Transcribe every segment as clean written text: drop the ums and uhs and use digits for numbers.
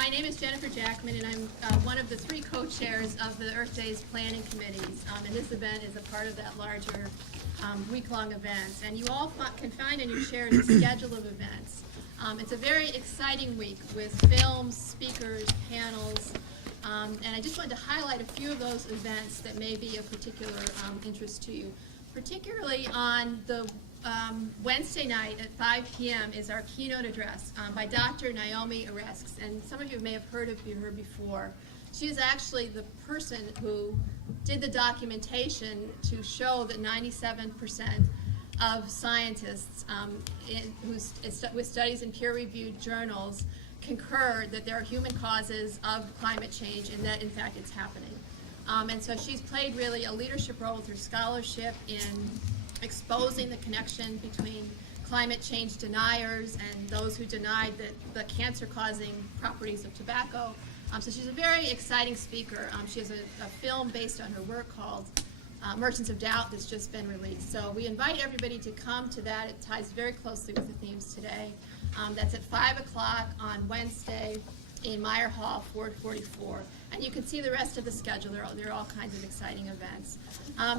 My name is Jennifer Jackman, and I'm one of the 3 co-chairs of the Earth Days planning committees. And this event is a part of that larger week-long event. And you all can find in your chairs a schedule of events. It's a very exciting week with films, speakers, panels, and I just wanted to highlight a few of those events that may be of particular interest to you. Particularly on the Wednesday night at 5 p.m. is our keynote address by Dr. Naomi Oreskes, and some of you may have heard of her before. She is actually the person who did the documentation to show that 97% of scientists with studies in peer-reviewed journals concur that there are human causes of climate change and that, in fact, it's happening. And so she's played really a leadership role with her scholarship in exposing the connection between climate change deniers and those who denied the cancer-causing properties of tobacco. So she's a very exciting speaker. She has a film based on her work called Merchants of Doubt that's just been released. So we invite everybody to come to that. It ties very closely with the themes today. That's at 5 o'clock on Wednesday in Meyer Hall, 444. And you can see the rest of the schedule. There are all kinds of exciting events.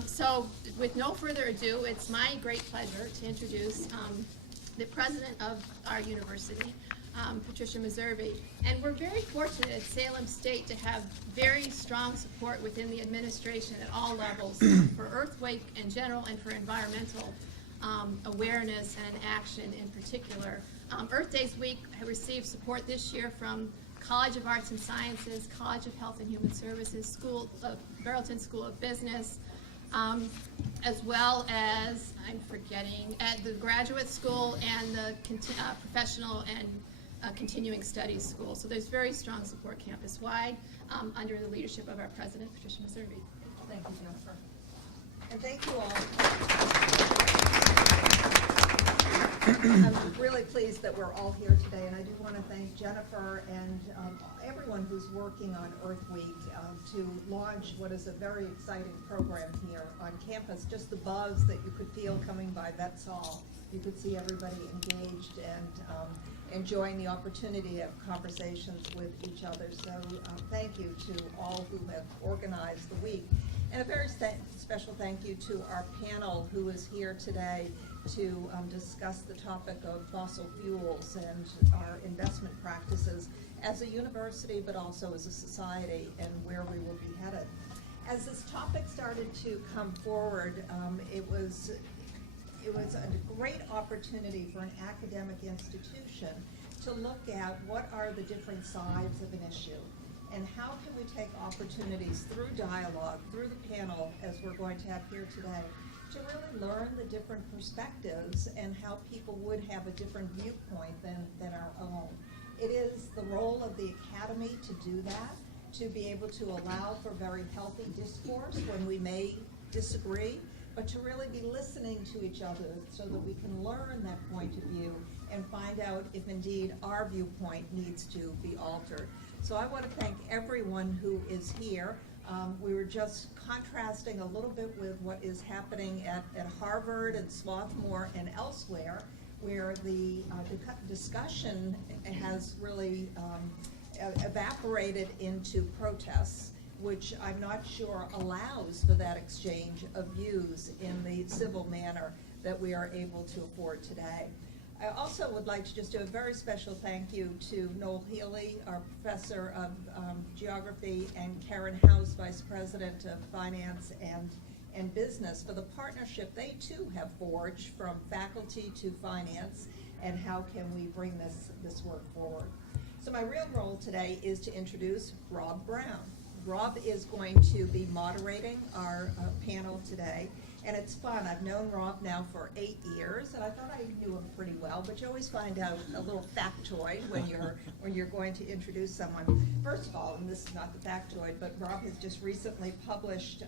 So with no further ado, it's my great pleasure to introduce the president of our university, Patricia Meservey. And we're very fortunate at Salem State to have very strong support within the administration at all levels for earthquake in general and for environmental awareness and action in particular. Earth Days Week received support this year from College of Arts and Sciences, College of Health and Human Services, Barrelton School of Business, as well as, I'm forgetting, at the Graduate School and the Professional and Continuing Studies School. So there's very strong support campus-wide under the leadership of our president, Patricia Meservey. Thank you, Jennifer. And thank you all. I'm really pleased that we're all here today, and I do want to thank Jennifer and everyone who's working on Earth Week to launch what is a very exciting program here on campus. Just the buzz that you could feel coming by Vets Hall. You could see everybody engaged and enjoying the opportunity of conversations with each other. So thank you to all who have organized the week. And a very special thank you to our panel who is here today to discuss the topic of fossil fuels and our investment practices as a university, but also as a society, and where we will be headed. As this topic started to come forward, it was a great opportunity for an academic institution to look at what are the different sides of an issue, and how can we take opportunities through dialogue, through the panel, as we're going to have here today, to really learn the different perspectives and how people would have a different viewpoint than our own. It is the role of the academy to do that, to be able to allow for very healthy discourse when we may disagree, but to really be listening to each other so that we can learn that point of view and find out if indeed our viewpoint needs to be altered. So I want to thank everyone who is here. We were just contrasting a little bit with what is happening at Harvard and Swarthmore and elsewhere, where the discussion has really evaporated into protests, which I'm not sure allows for that exchange of views in the civil manner that we are able to afford today. I also would like to just do a very special thank you to Noel Healy, our professor of geography, and Karen House, vice president of finance and business, for the partnership they too have forged from faculty to finance, and how can we bring this work forward. So my real role today is to introduce Rob Brown. Rob is going to be moderating our panel today. And it's fun. I've known Rob now for 8 years, and I thought I knew him pretty well, but you always find out a little factoid when you're going to introduce someone. First of all, and this is not the factoid, but Rob has just recently published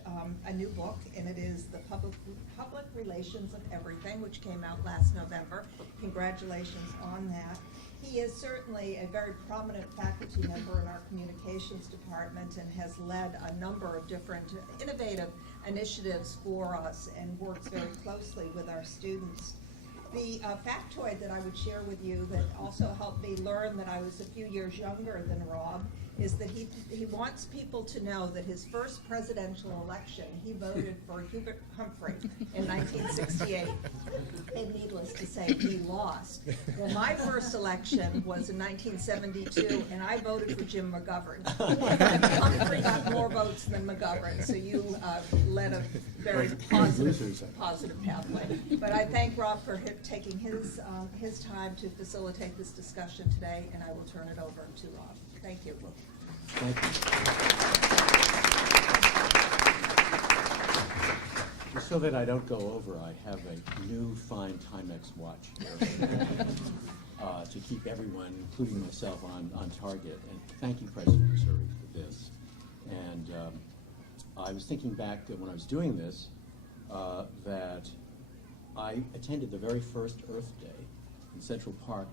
a new book, and it is The Public Relations of Everything, which came out last November. Congratulations on that. He is certainly a very prominent faculty member in our communications department and has led a number of different innovative initiatives for us and works very closely with our students. The factoid that I would share with you that also helped me learn that I was a few years younger than Rob is that he wants people to know that his first presidential election, he voted for Hubert Humphrey in 1968. And needless to say, he lost. Well, my first election was in 1972, and I voted for Jim McGovern. Humphrey got more votes than McGovern, so you led a very positive pathway. But I thank Rob for taking his time to facilitate this discussion today, and I will turn it over to Rob. Thank you. Thank you. Just so that I don't go over, I have a new fine Timex watch here to keep everyone, including myself, on target. And thank you, President Missouri, for this. And I was thinking back when I was doing this that I attended the very first Earth Day in Central Park.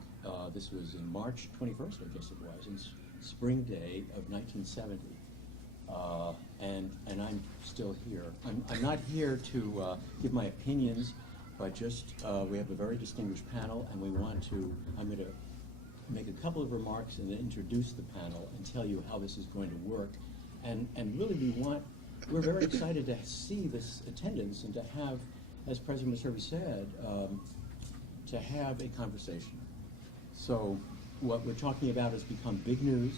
This was in March 21st, I guess it was, in spring day of 1970. And I'm still here. I'm not here to give my opinions, but just we have a very distinguished panel, and I'm going to make a couple of remarks and then introduce the panel and tell you how this is going to work. And really we're very excited to see this attendance and to have, as President Missouri said, to have a conversation. So what we're talking about has become big news.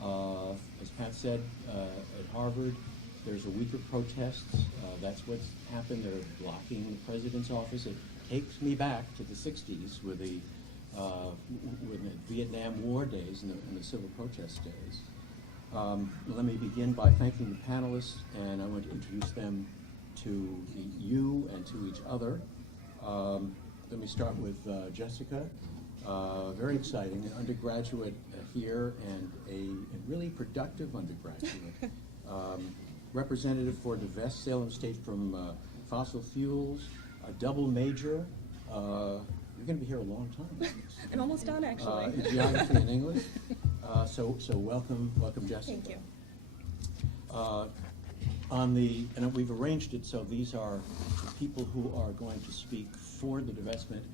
As Pat said, at Harvard, there's a week of protests. That's what's happened. They're blocking the president's office. It takes me back to the 60s with the Vietnam War days and the civil protest days. Let me begin by thanking the panelists, and I want to introduce them to you and to each other. Let me start with Jessica. Very exciting, an undergraduate here and a really productive undergraduate. Representative for Divest, Salem State from fossil fuels, a double major. You're going to be here a long time. I'm almost done, actually. In geography and English. So welcome, Jessica. Thank you. And we've arranged it so these are the people who are going to speak for the divestment,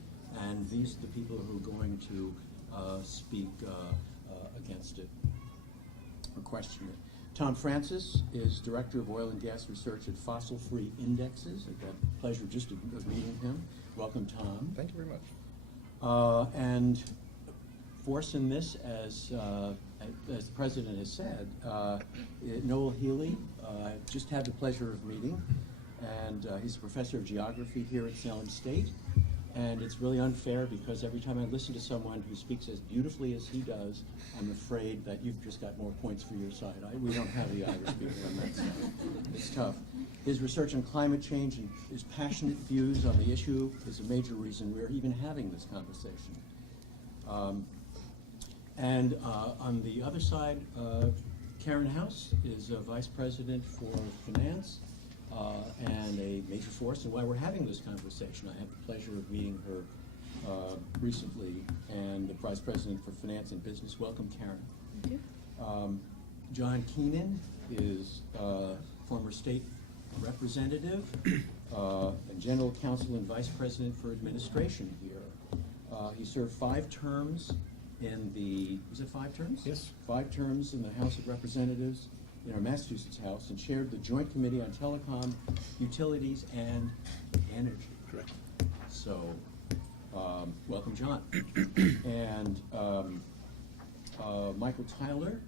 and these are the people who are going to speak against it or question it. Tom Francis is Director of Oil and Gas Research at Fossil Free Indexes. I've got the pleasure just of meeting him. Welcome, Tom. Thank you very much. And force in this, as the President has said, Noel Healy, I just had the pleasure of meeting, and he's a professor of geography here at Salem State. And it's really unfair because every time I listen to someone who speaks as beautifully as he does, I'm afraid that you've just got more points for your side. We don't have the Irish people on that side. It's tough. His research on climate change and his passionate views on the issue is a major reason we're even having this conversation. And on the other side, Karen House is a Vice President for Finance and a major force in why we're having this conversation. I had the pleasure of meeting her recently, and the Vice President for Finance and Business. Welcome, Karen. Thank you. John Keenan is former state representative and general counsel and vice president for administration here. He served 5 terms in the, was it 5 terms? Yes. 5 terms in the House of Representatives in our Massachusetts House, and chaired the Joint Committee on Telecom, Utilities, and Energy. Correct. So, welcome, John. And Michael Tyler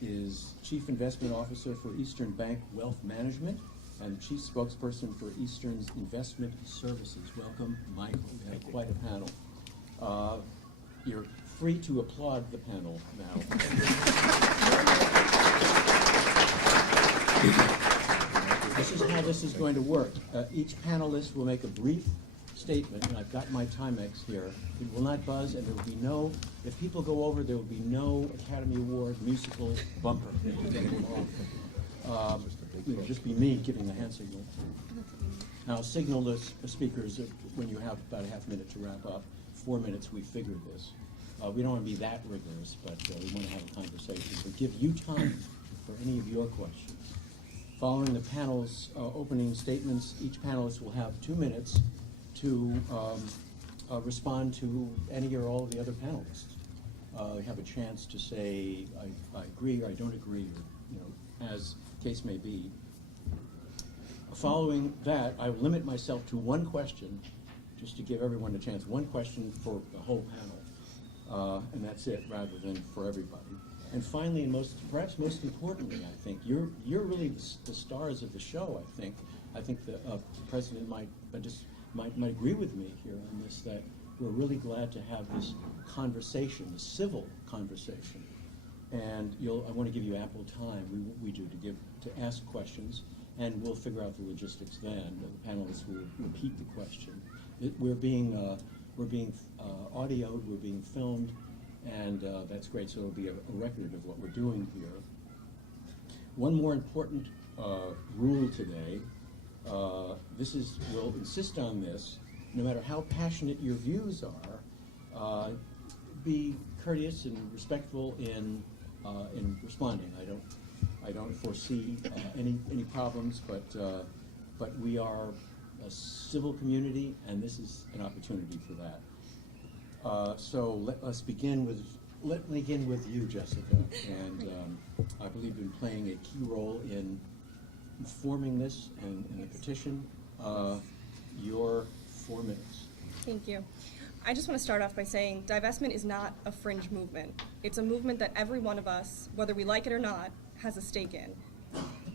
is Chief Investment Officer for Eastern Bank Wealth Management and Chief Spokesperson for Eastern's Investment Services. Welcome, Michael. We have quite a panel. You're free to applaud the panel now. This is how this is going to work. Each panelist will make a brief statement, and I've got my Timex here. It will not buzz, and there will be no, if people go over, there will be no Academy Award musical bumper. It'll just be me giving the hand signal. And I'll signal the speakers when you have about a half minute to wrap up. 4 minutes, we figured this. We don't want to be that rigorous, but we want to have a conversation. But give you time for any of your questions. Following the panel's opening statements, each panelist will have 2 minutes respond to any or all of the other panelists. Have a chance to say, I agree or I don't agree, or, as case may be. Following that, I will limit myself to one question, just to give everyone a chance, one question for the whole panel, and that's it, rather than for everybody. And finally, and perhaps most importantly, I think, you're really the stars of the show, I think. I think the President might agree with me here on this, that we're really glad to have this conversation, a civil conversation. And I want to give you ample time, we do, to ask questions, and we'll figure out the logistics then. The panelists will repeat the question. We're being audioed, we're being filmed, and that's great, so it'll be a record of what we're doing here. One more important rule today, we'll insist on this, no matter how passionate your views are, be courteous and respectful in responding. I don't foresee any problems, but we are a civil community, and this is an opportunity for that. So let's begin with you, Jessica, and I believe you've been playing a key role in forming this and in the petition. Your 4 minutes. Thank you. I just want to start off by saying divestment is not a fringe movement. It's a movement that every one of us, whether we like it or not, has a stake in.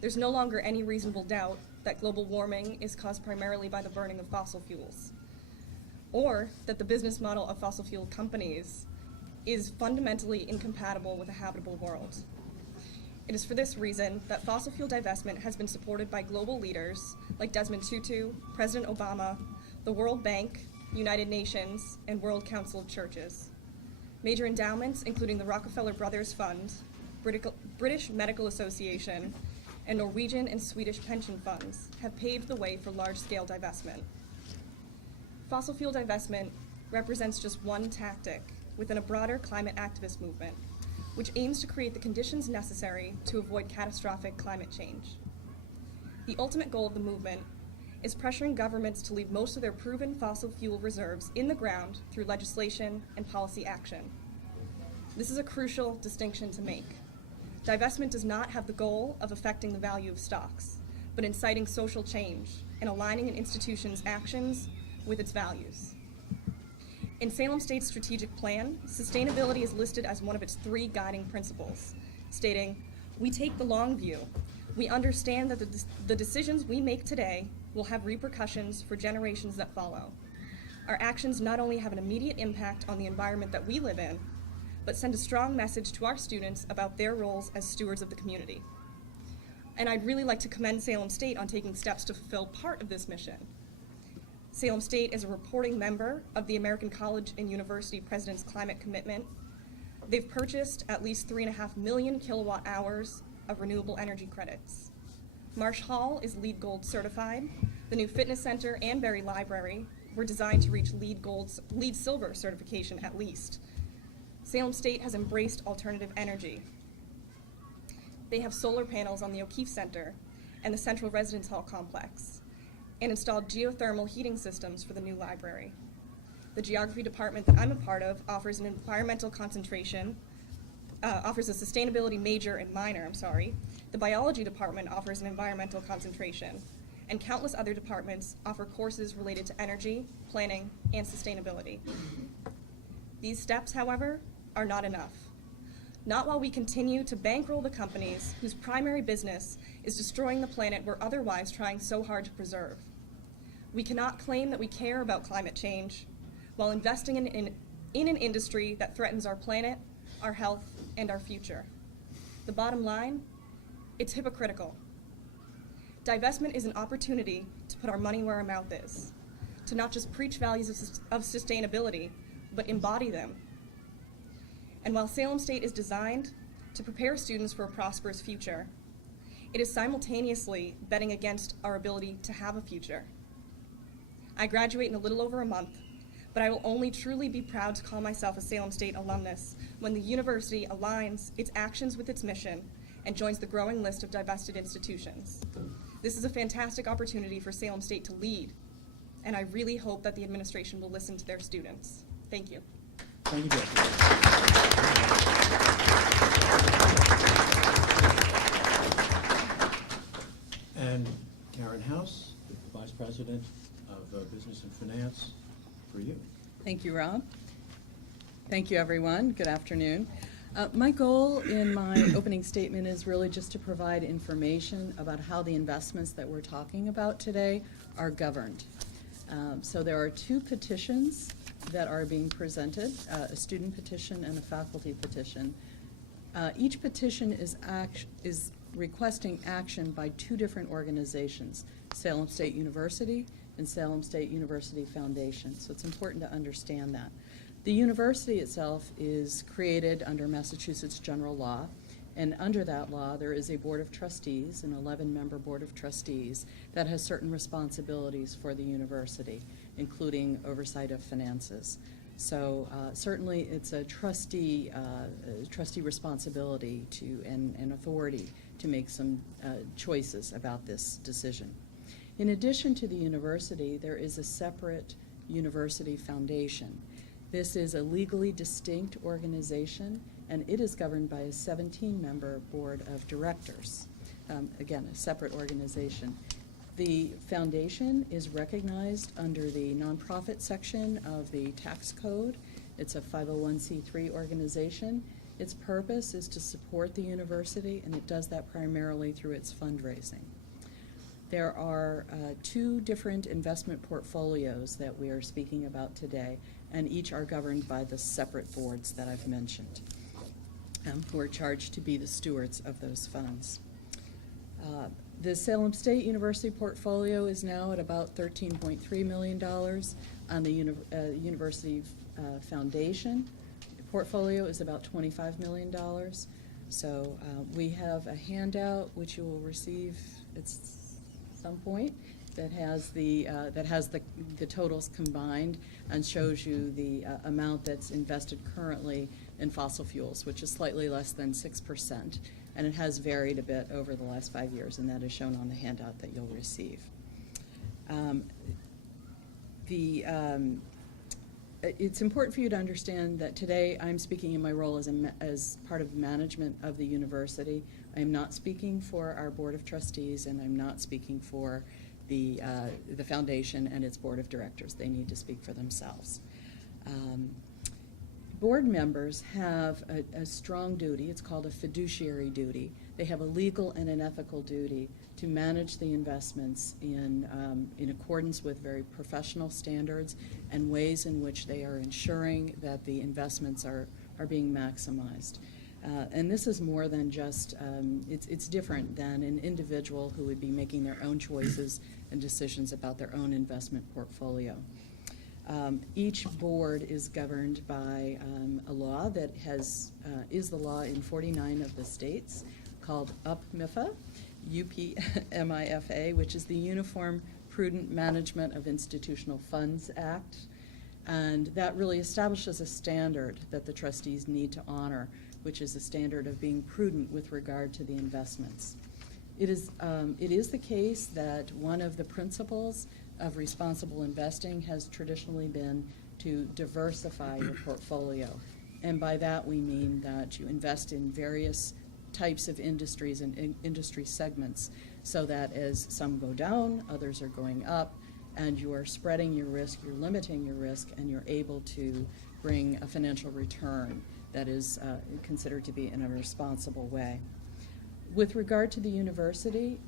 There's no longer any reasonable doubt that global warming is caused primarily by the burning of fossil fuels, or that the business model of fossil fuel companies is fundamentally incompatible with a habitable world. It is for this reason that fossil fuel divestment has been supported by global leaders like Desmond Tutu, President Obama, the World Bank, United Nations, and World Council of Churches. Major endowments, including the Rockefeller Brothers Fund, British Medical Association, and Norwegian and Swedish pension funds, have paved the way for large-scale divestment. Fossil fuel divestment represents just one tactic within a broader climate activist movement, which aims to create the conditions necessary to avoid catastrophic climate change. The ultimate goal of the movement is pressuring governments to leave most of their proven fossil fuel reserves in the ground through legislation and policy action. This is a crucial distinction to make. Divestment does not have the goal of affecting the value of stocks, but inciting social change and aligning an institution's actions with its values. In Salem State's strategic plan, sustainability is listed as one of its 3 guiding principles, stating, "We take the long view. We understand that the decisions we make today will have repercussions for generations that follow. Our actions not only have an immediate impact on the environment that we live in, but send a strong message to our students about their roles as stewards of the community." And I'd really like to commend Salem State on taking steps to fulfill part of this mission. Salem State is a reporting member of the American College and University President's Climate Commitment. They've purchased at least 3.5 million kilowatt hours of renewable energy credits. Marsh Hall is LEED Gold certified. The new fitness center and Berry Library were designed to reach LEED Silver certification at least. Salem State has embraced alternative energy. They have solar panels on the O'Keefe Center and the Central Residence Hall complex, and installed geothermal heating systems for the new library. The geography department that I'm a part of offers an environmental concentration, offers a sustainability major and minor, The biology department offers an environmental concentration, and countless other departments offer courses related to energy, planning, and sustainability. These steps, however, are not enough. Not while we continue to bankroll the companies whose primary business is destroying the planet we're otherwise trying so hard to preserve. We cannot claim that we care about climate change while investing in an industry that threatens our planet, our health, and our future. The bottom line, it's hypocritical. Divestment is an opportunity to put our money where our mouth is, to not just preach values of sustainability, but embody them. And while Salem State is designed to prepare students for a prosperous future, it is simultaneously betting against our ability to have a future. I graduate in a little over a month, but I will only truly be proud to call myself a Salem State alumnus when the university aligns its actions with its mission and joins the growing list of divested institutions. This is a fantastic opportunity for Salem State to lead and I really hope that the administration will listen to their students. Thank you. Thank you, Jessica. And Karen House, the Vice President of Business and Finance, for you. Thank you, Rob. Thank you, everyone. Good afternoon. My goal in my opening statement is really just to provide information about how the investments that we're talking about today are governed. So there are two petitions that are being presented, a student petition and a faculty petition. Each petition is requesting action by two different organizations, Salem State University and Salem State University Foundation. So it's important to understand that. The university itself is created under Massachusetts general law, and under that law there is a board of trustees, an 11-member board of trustees, that has certain responsibilities for the university, including oversight of finances. So certainly it's a trustee responsibility and authority to make some choices about this decision. In addition to the university, there is a separate university foundation. This is a legally distinct organization, and it is governed by a 17-member board of directors. Again, a separate organization. The foundation is recognized under the nonprofit section of the tax code. It's a 501c3 organization. Its purpose is to support the university, and it does that primarily through its fundraising. There are two different investment portfolios that we are speaking about today, and each are governed by the separate boards that I've mentioned, who are charged to be the stewards of those funds. The Salem State University portfolio is now at about $13.3 million. On the University Foundation portfolio is about $25 million. So we have a handout which you will receive at some point that has the totals combined and shows you the amount that's invested currently in fossil fuels, which is slightly less than 6%. And it has varied a bit over the last 5 years, and that is shown on the handout that you'll receive. It's important for you to understand that today I'm speaking in my role as part of management of the university. I am not speaking for our Board of Trustees, and I'm not speaking for the foundation and its Board of Directors. They need to speak for themselves. Board members have a strong duty. It's called a fiduciary duty. They have a legal and an ethical duty to manage the investments in accordance with very professional standards and ways in which they are ensuring that the investments are being maximized. And this is more than just, it's different than an individual who would be making their own choices and decisions about their own investment portfolio. Each board is governed by a law that is the law in 49 of the states called UPMIFA, UPMIFA, which is the Uniform Prudent Management of Institutional Funds Act. And that really establishes a standard that the trustees need to honor, which is a standard of being prudent with regard to the investments. It is the case that one of the principles of responsible investing has traditionally been to diversify your portfolio. And by that we mean that you invest in various types of industries and industry segments so that as some go down, others are going up, and you are spreading your risk, you're limiting your risk, and you're able to bring a financial return that is considered to be in a responsible way. With regard to the university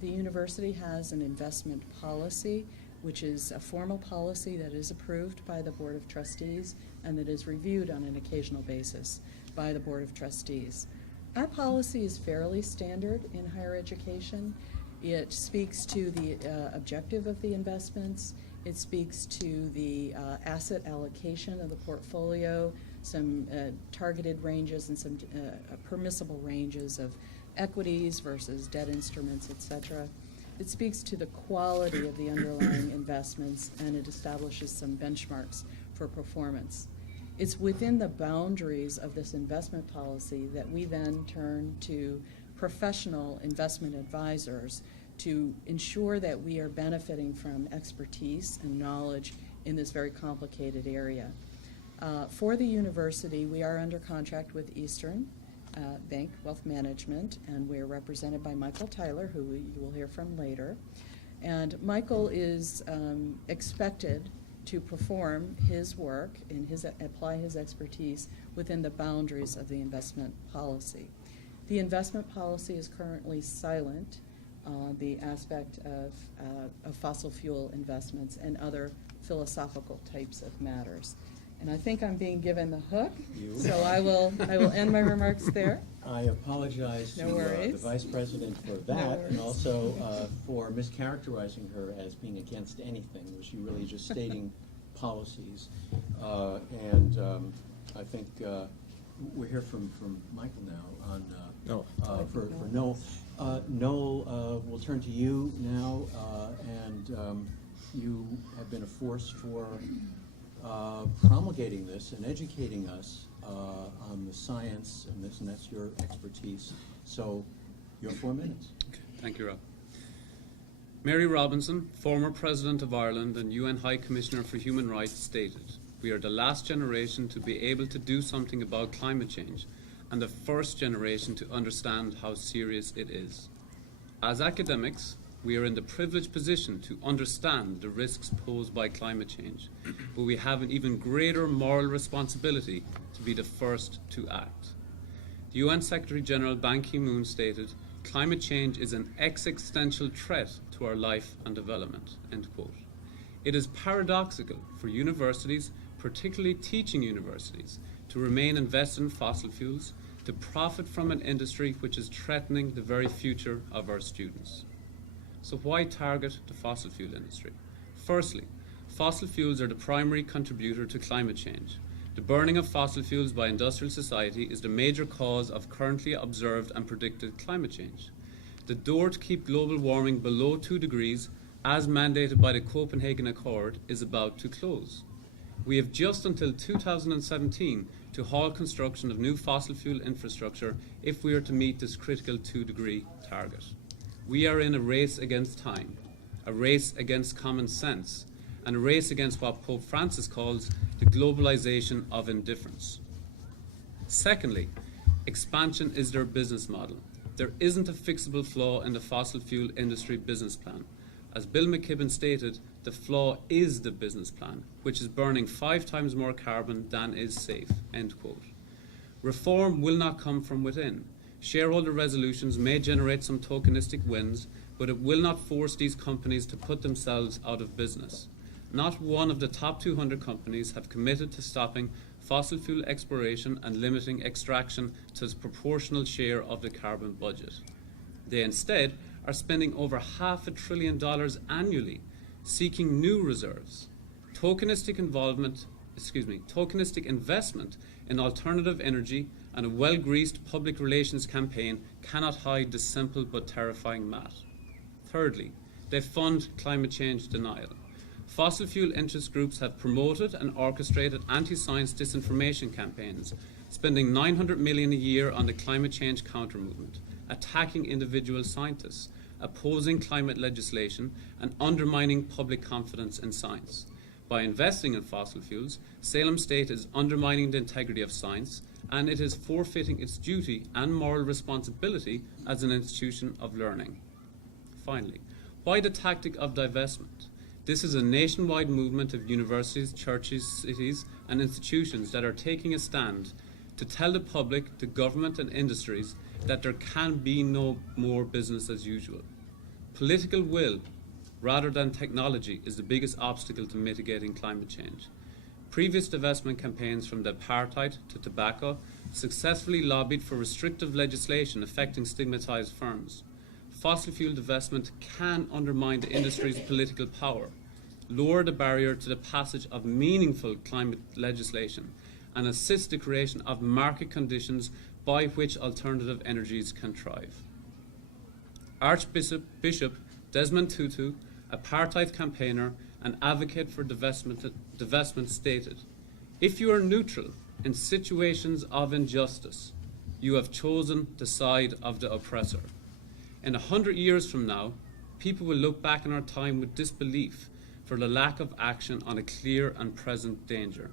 has an investment policy, which is a formal policy that is approved by the Board of Trustees and that is reviewed on an occasional basis by the Board of Trustees. Our policy is fairly standard in higher education. It speaks to the objective of the investments. It speaks to the asset allocation of the portfolio, some targeted ranges and some permissible ranges of equities versus debt instruments, etc. It speaks to the quality of the underlying investments, and it establishes some benchmarks for performance. It's within the boundaries of this investment policy that we then turn to professional investment advisors to ensure that we are benefiting from expertise and knowledge in this very complicated area. For the university, we are under contract with Eastern Bank Wealth Management, and we are represented by Michael Tyler, who you will hear from later. And Michael is expected to perform his work and apply his expertise within the boundaries of the investment policy. The investment policy is currently silent on the aspect of fossil fuel investments and other philosophical types of matters. And I think I'm being given the hook, so I will end my remarks there. I apologize No to the worries. Vice President for No that, and worries. also for mischaracterizing her as being against anything. Was she really just stating policies? And I think we're here from Michael now on for Noel. Noel, we'll turn to you now, and you have been a force for promulgating this and educating us on the science and this, and that's your expertise. So, your 4 minutes. Okay, thank you, Rob. Mary Robinson, former President of Ireland and UN High Commissioner for Human Rights, stated, "We are the last generation to be able to do something about climate change and the first generation to understand how serious it is. As academics, we are in the privileged position to understand the risks posed by climate change, but we have an even greater moral responsibility to be the first to act." The UN Secretary General Ban Ki-moon stated, "Climate change is an existential threat to our life and development," end quote. It is paradoxical for universities, particularly teaching universities, to remain invested in fossil fuels, to profit from an industry which is threatening the very future of our students. So why target the fossil fuel industry? Firstly, fossil fuels are the primary contributor to climate change. The burning of fossil fuels by industrial society is the major cause of currently observed and predicted climate change. The door to keep global warming below 2 degrees, as mandated by the Copenhagen Accord, is about to close. We have just until 2017 to halt construction of new fossil fuel infrastructure if we are to meet this critical 2-degree target. We are in a race against time, a race against common sense, and a race against what Pope Francis calls the globalization of indifference. Secondly, expansion is their business model. There isn't a fixable flaw in the fossil fuel industry business plan. As Bill McKibben stated, the flaw is the business plan, which is burning 5 times more carbon than is safe, end quote. Reform will not come from within. Shareholder resolutions may generate some tokenistic wins, but it will not force these companies to put themselves out of business. Not one of the top 200 companies have committed to stopping fossil fuel exploration and limiting extraction to its proportional share of the carbon budget. They instead are spending over $500 billion annually seeking new reserves. Tokenistic investment in alternative energy and a well-greased public relations campaign cannot hide the simple but terrifying math. Thirdly, they fund climate change denial. Fossil fuel interest groups have promoted and orchestrated anti-science disinformation campaigns, spending $900 million a year on the climate change counter-movement, attacking individual scientists, opposing climate legislation, and undermining public confidence in science. By investing in fossil fuels, Salem State is undermining the integrity of science, and it is forfeiting its duty and moral responsibility as an institution of learning. Finally, why the tactic of divestment? This is a nationwide movement of universities, churches, cities, and institutions that are taking a stand to tell the public, the government, and industries that there can be no more business as usual. Political will, rather than technology, is the biggest obstacle to mitigating climate change. Previous divestment campaigns, from the apartheid to tobacco, successfully lobbied for restrictive legislation affecting stigmatized firms. Fossil fuel divestment can undermine the industry's political power, lower the barrier to the passage of meaningful climate legislation, and assist the creation of market conditions by which alternative energies can thrive. Archbishop Desmond Tutu, apartheid campaigner and advocate for divestment, stated, "If you are neutral in situations of injustice, you have chosen the side of the oppressor. In 100 years from now, people will look back on our time with disbelief for the lack of action on a clear and present danger.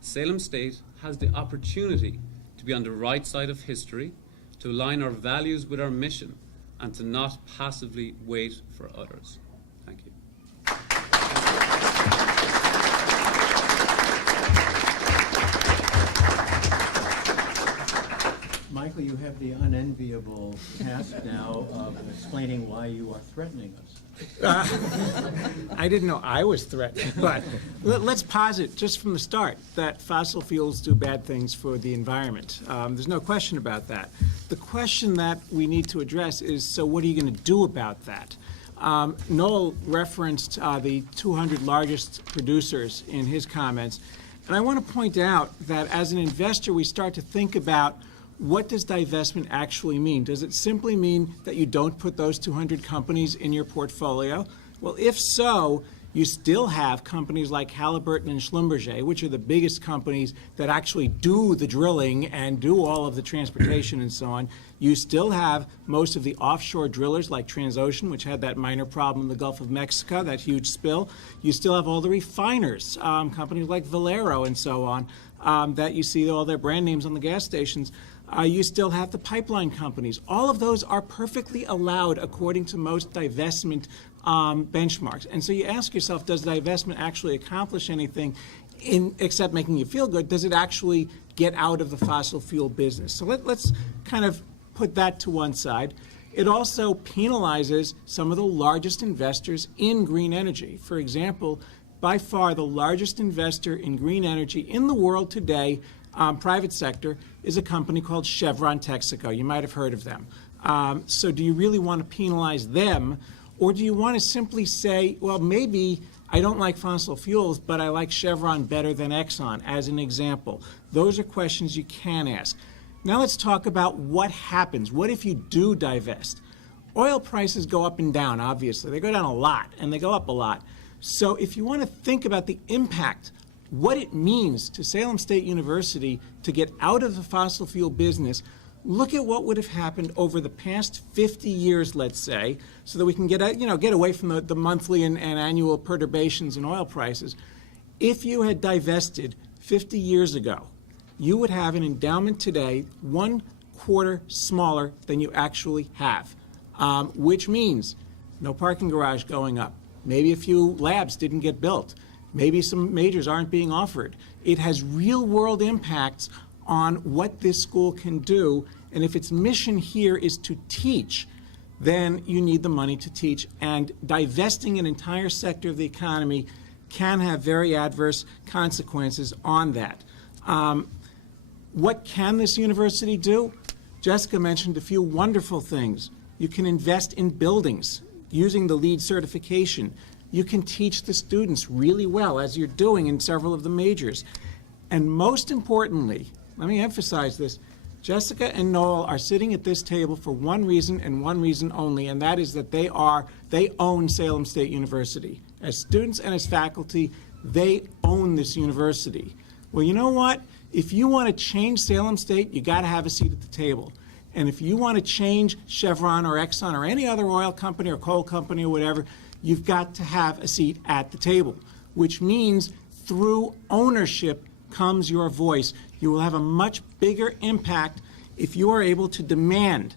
Salem State has the opportunity to be on the right side of history, to align our values with our mission, and to not passively wait for others. Thank you. Michael, you have the unenviable task now of explaining why you are threatening us. I didn't know I was threatened, but let's posit just from the start that fossil fuels do bad things for the environment. There's no question about that. The question that we need to address is, so what are you going to do about that? Noel referenced the 200 largest producers in his comments, and I want to point out that as an investor, we start to think about, what does divestment actually mean? Does it simply mean that you don't put those 200 companies in your portfolio? Well, if so, you still have companies like Halliburton and Schlumberger, which are the biggest companies that actually do the drilling and do all of the transportation and so on. You still have most of the offshore drillers like Transocean, which had that minor problem in the Gulf of Mexico, that huge spill. You still have all the refiners, companies like Valero and so on, that you see all their brand names on the gas stations. You still have the pipeline companies. All of those are perfectly allowed according to most divestment benchmarks. And so you ask yourself, does divestment actually accomplish anything except making you feel good? Does it actually get out of the fossil fuel business? So let's kind of put that to one side. It also penalizes some of the largest investors in green energy. For example, by far the largest investor in green energy in the world today, private sector, is a company called Chevron Texaco. You might have heard of them. So do you really want to penalize them, or do you want to simply say, well, maybe I don't like fossil fuels, but I like Chevron better than Exxon, as an example? Those are questions you can ask. Now let's talk about what happens. What if you do divest? Oil prices go up and down, obviously. They go down a lot, and they go up a lot. So if you want to think about the impact, what it means to Salem State University to get out of the fossil fuel business, look at what would have happened over the past 50 years, let's say, so that we can get away from the monthly and annual perturbations in oil prices. If you had divested 50 years ago, you would have an endowment today 1/4 smaller than you actually have, which means no parking garage going up. Maybe a few labs didn't get built. Maybe some majors aren't being offered. It has real-world impacts on what this school can do, and if its mission here is to teach, then you need the money to teach, and divesting an entire sector of the economy can have very adverse consequences on that. What can this university do? Jessica mentioned a few wonderful things. You can invest in buildings using the LEED certification. You can teach the students really well, as you're doing in several of the majors. And most importantly, let me emphasize this, Jessica and Noel are sitting at this table for one reason and one reason only, and that is that they own Salem State University. As students and as faculty, they own this university. Well, you know what? If you want to change Salem State, you got to have a seat at the table. And if you want to change Chevron or Exxon or any other oil company or coal company or whatever, you've got to have a seat at the table, which means through ownership comes your voice. You will have a much bigger impact if you are able to demand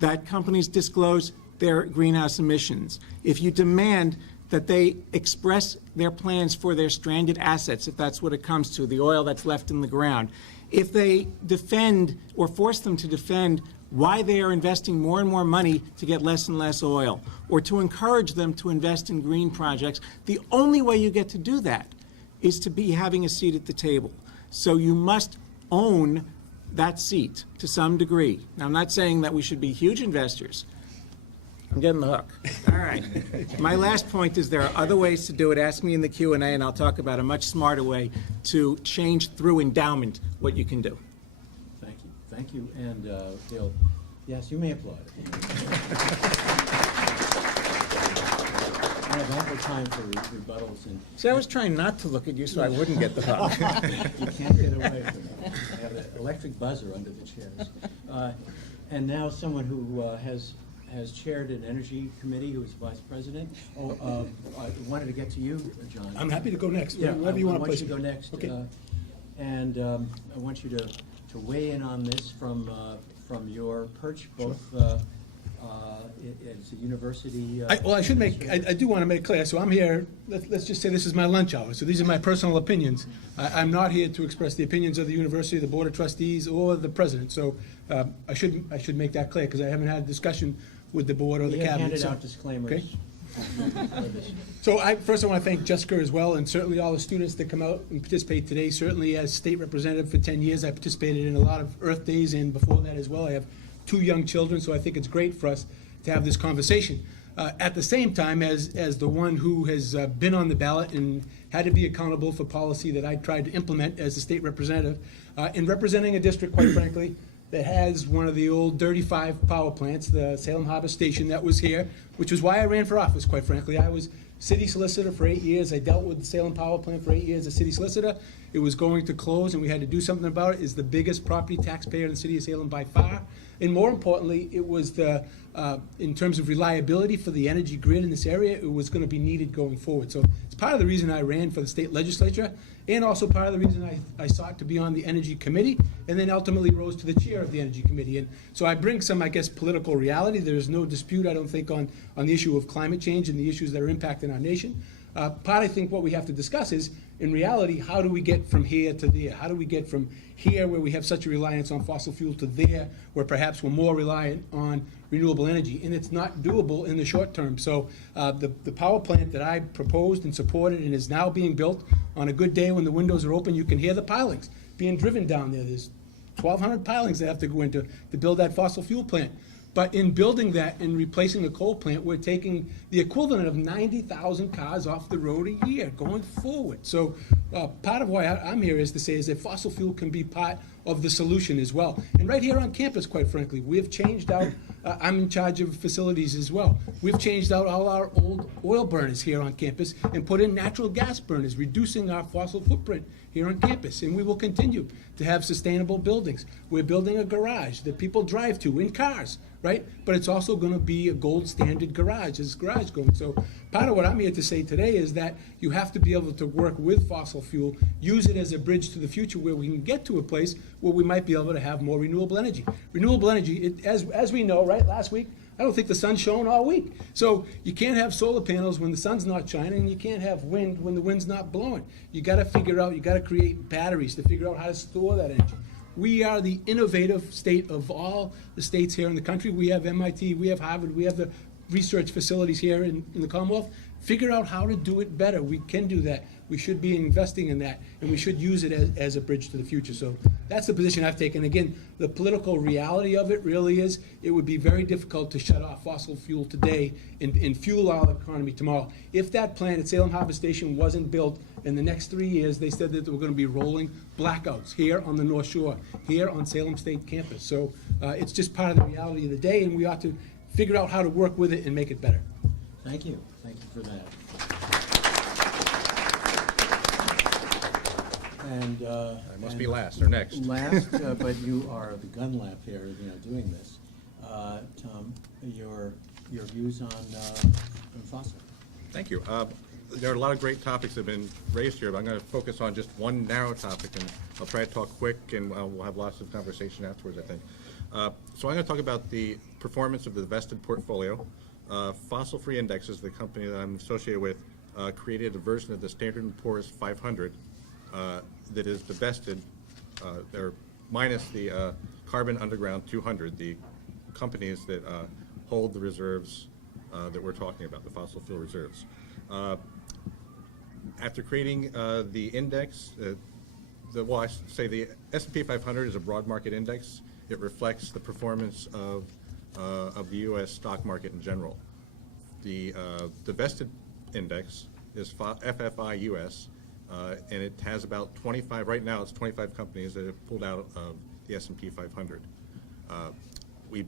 that companies disclose their greenhouse emissions, if you demand that they express their plans for their stranded assets, if that's what it comes to, the oil that's left in the ground, if they defend or force them to defend why they are investing more and more money to get less and less oil, or to encourage them to invest in green projects. The only way you get to do that is to be having a seat at the table. So you must own that seat to some degree. Now, I'm not saying that we should be huge investors. I'm getting the hook. All right. My last point is there are other ways to do it. Ask me in the Q&A, and I'll talk about a much smarter way to change through endowment what you can do. Thank you. Thank you. And Bill, yes, you may applaud. I have ample time for rebuttals. And See, I was trying not to look at you so I wouldn't get the hook. you can't get away from it. I have an electric buzzer under the chairs. And now someone who has has chaired an energy committee, who is vice president. I wanted to get to you, John. I'm happy to go next, Yeah, wherever you want to I place want you me. to go next. Okay. And I want you to weigh in on this from your perch, both as a university. I should make, I do want to make clear, so I'm here, let's just say this is my lunch hour, so these are my personal opinions. I'm not here to express the opinions of the university, the board of trustees, or the president, so I should make that clear, because I haven't had a discussion with the board or the We have cabinet. handed so- out disclaimers. Okay. for this. So first I want to thank Jessica as well, and certainly all the students that come out and participate today. Certainly as state representative for 10 years, I participated in a lot of Earth Days, and before that as well. I have 2 young children, so I think it's great for us to have this conversation. At the same time, as the one who has been on the ballot and had to be accountable for policy that I tried to implement as a state representative, in representing a district, quite frankly, that has one of the old dirty 5 power plants, the Salem Harbor Station that was here, which was why I ran for office, quite frankly. I was city solicitor for 8 years. I dealt with the Salem Power Plant for 8 years as city solicitor. It was going to close, and we had to do something about it. It's the biggest property taxpayer in the city of Salem by far. And more importantly, it was in terms of reliability for the energy grid in this area, it was going to be needed going forward. So it's part of the reason I ran for the state legislature, and also part of the reason I sought to be on the Energy Committee, and then ultimately rose to the chair of the Energy Committee. And so I bring some, I guess, political reality. There's no dispute, I don't think, on the issue of climate change and the issues that are impacting our nation. Part, I think, what we have to discuss is, in reality, how do we get from here to there? How do we get from here, where we have such a reliance on fossil fuel, to there, where perhaps we're more reliant on renewable energy? And it's not doable in the short term. So the power plant that I proposed and supported and is now being built, on a good day when the windows are open, you can hear the pilings being driven down there. There's 1,200 pilings that have to go into to build that fossil fuel plant. But in building that and replacing the coal plant, we're taking the equivalent of 90,000 cars off the road a year going forward. So part of why I'm here is to say is that fossil fuel can be part of the solution as well. And right here on campus, quite frankly, we've changed out, I'm in charge of facilities as well. We've changed out all our old oil burners here on campus and put in natural gas burners, reducing our fossil footprint here on campus. And we will continue to have sustainable buildings. We're building a garage that people drive to in cars, right? But it's also going to be a gold standard garage, as garage going. So part of what I'm here to say today is that you have to be able to work with fossil fuel, use it as a bridge to the future where we can get to a place where we might be able to have more renewable energy. Renewable energy, as we know, right, last week, I don't think the sun's shone all week. So you can't have solar panels when the sun's not shining, and you can't have wind when the wind's not blowing. You got to figure out, you got to create batteries to figure out how to store that energy. We are the innovative state of all the states here in the country. We have MIT, we have Harvard, we have the research facilities here in the Commonwealth. Figure out how to do it better. We can do that. We should be investing in that, and we should use it as a bridge to the future. So that's the position I've taken. Again, the political reality of it really is it would be very difficult to shut off fossil fuel today and fuel our economy tomorrow. If that plant at Salem Harbor Station wasn't built in the next 3 years, they said that there were going to be rolling blackouts here on the North Shore, here on Salem State campus. So it's just part of the reality of the day, and we ought to figure out how to work with it and make it better. Thank you. Thank you for that. And I must be last or next. Last, but you are the gun lap here, doing this. Tom, your views on fossil? Thank you. There are a lot of great topics that have been raised here, but I'm going to focus on just one narrow topic, and I'll try to talk quick, and we'll have lots of conversation afterwards, I think. So I'm going to talk about the performance of the divested portfolio. Fossil-free Indexes, the company that I'm associated with, created a version of the Standard & Poor's 500 that is divested, they're minus the Carbon Underground 200, the companies that hold the reserves that we're talking about, the fossil fuel reserves. After creating the index, I should say the S&P 500 is a broad market index. It reflects the performance of the U.S. stock market in general. The divested index is FFI US, and it has about 25, right now it's 25 companies that have pulled out of the S&P 500. We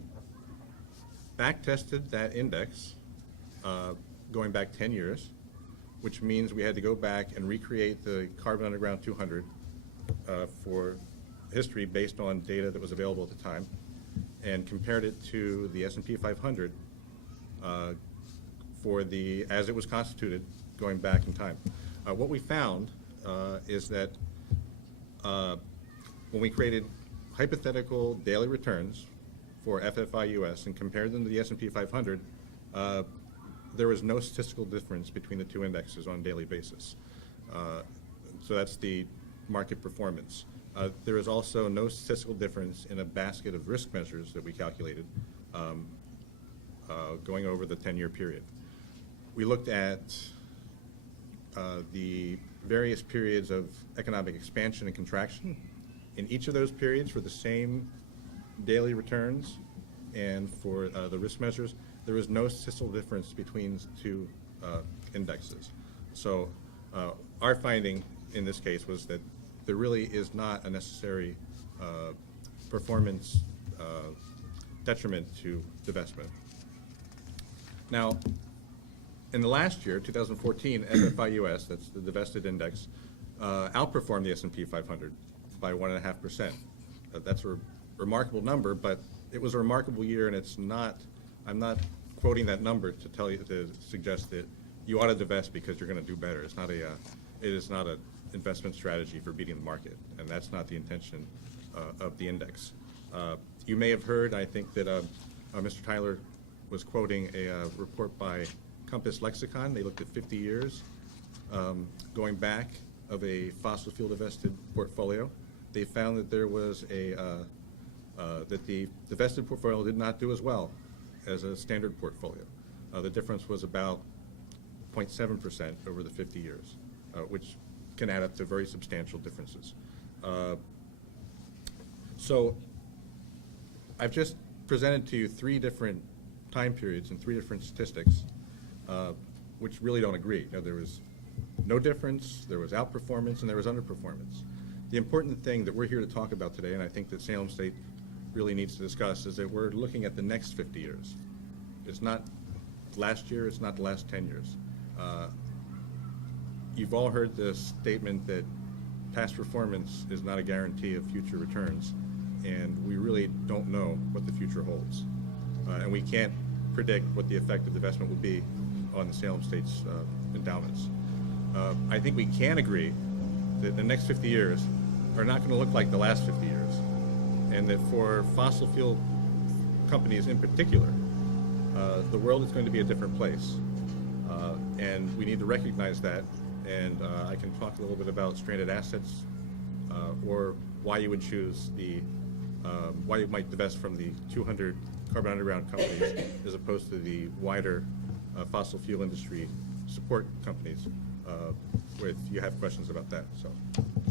back-tested that index going back 10 years, which means we had to go back and recreate the Carbon Underground 200 for history based on data that was available at the time, and compared it to the S&P 500 as it was constituted going back in time. What we found is that when we created hypothetical daily returns for FFI US and compared them to the S&P 500, there was no statistical difference between the two indexes on a daily basis. So that's the market performance. There is also no statistical difference in a basket of risk measures that we calculated going over the 10-year period. We looked at the various periods of economic expansion and contraction. In each of those periods, for the same daily returns and for the risk measures, there was no statistical difference between two indexes. So our finding in this case was that there really is not a necessary performance detriment to divestment. Now, in the last year, 2014, FFI US, that's the divested index, outperformed the S&P 500 by 1.5%. That's a remarkable number, but it was a remarkable year, and it's not, I'm not quoting that number to tell you, to suggest that you ought to divest because you're going to do better. It's not a, it is not an investment strategy for beating the market, and that's not the intention of the index. You may have heard, I think that Mr. Tyler was quoting a report by Compass Lexicon. They looked at 50 years going back of a fossil fuel divested portfolio. They found that there was a that the divested portfolio did not do as well as a standard portfolio. The difference was about 0.7% over the 50 years, which can add up to very substantial differences. So I've just presented to you 3 different time periods and 3 different statistics, which really don't agree. You know, there was no difference, there was outperformance, and there was underperformance. The important thing that we're here to talk about today, and I think that Salem State really needs to discuss, is that we're looking at the next 50 years. It's not last year, it's not the last 10 years. You've all heard the statement that past performance is not a guarantee of future returns, and we really don't know what the future holds. And we can't predict what the effect of divestment will be on the Salem State's endowments. I think we can agree that the next 50 years are not going to look like the last 50 years, and that for fossil fuel companies in particular, the world is going to be a different place. And we need to recognize that, and I can talk a little bit about stranded assets, or why you would choose the, why you might divest from the 200 carbon underground companies as opposed to the wider fossil fuel industry support companies, if you have questions about that. So,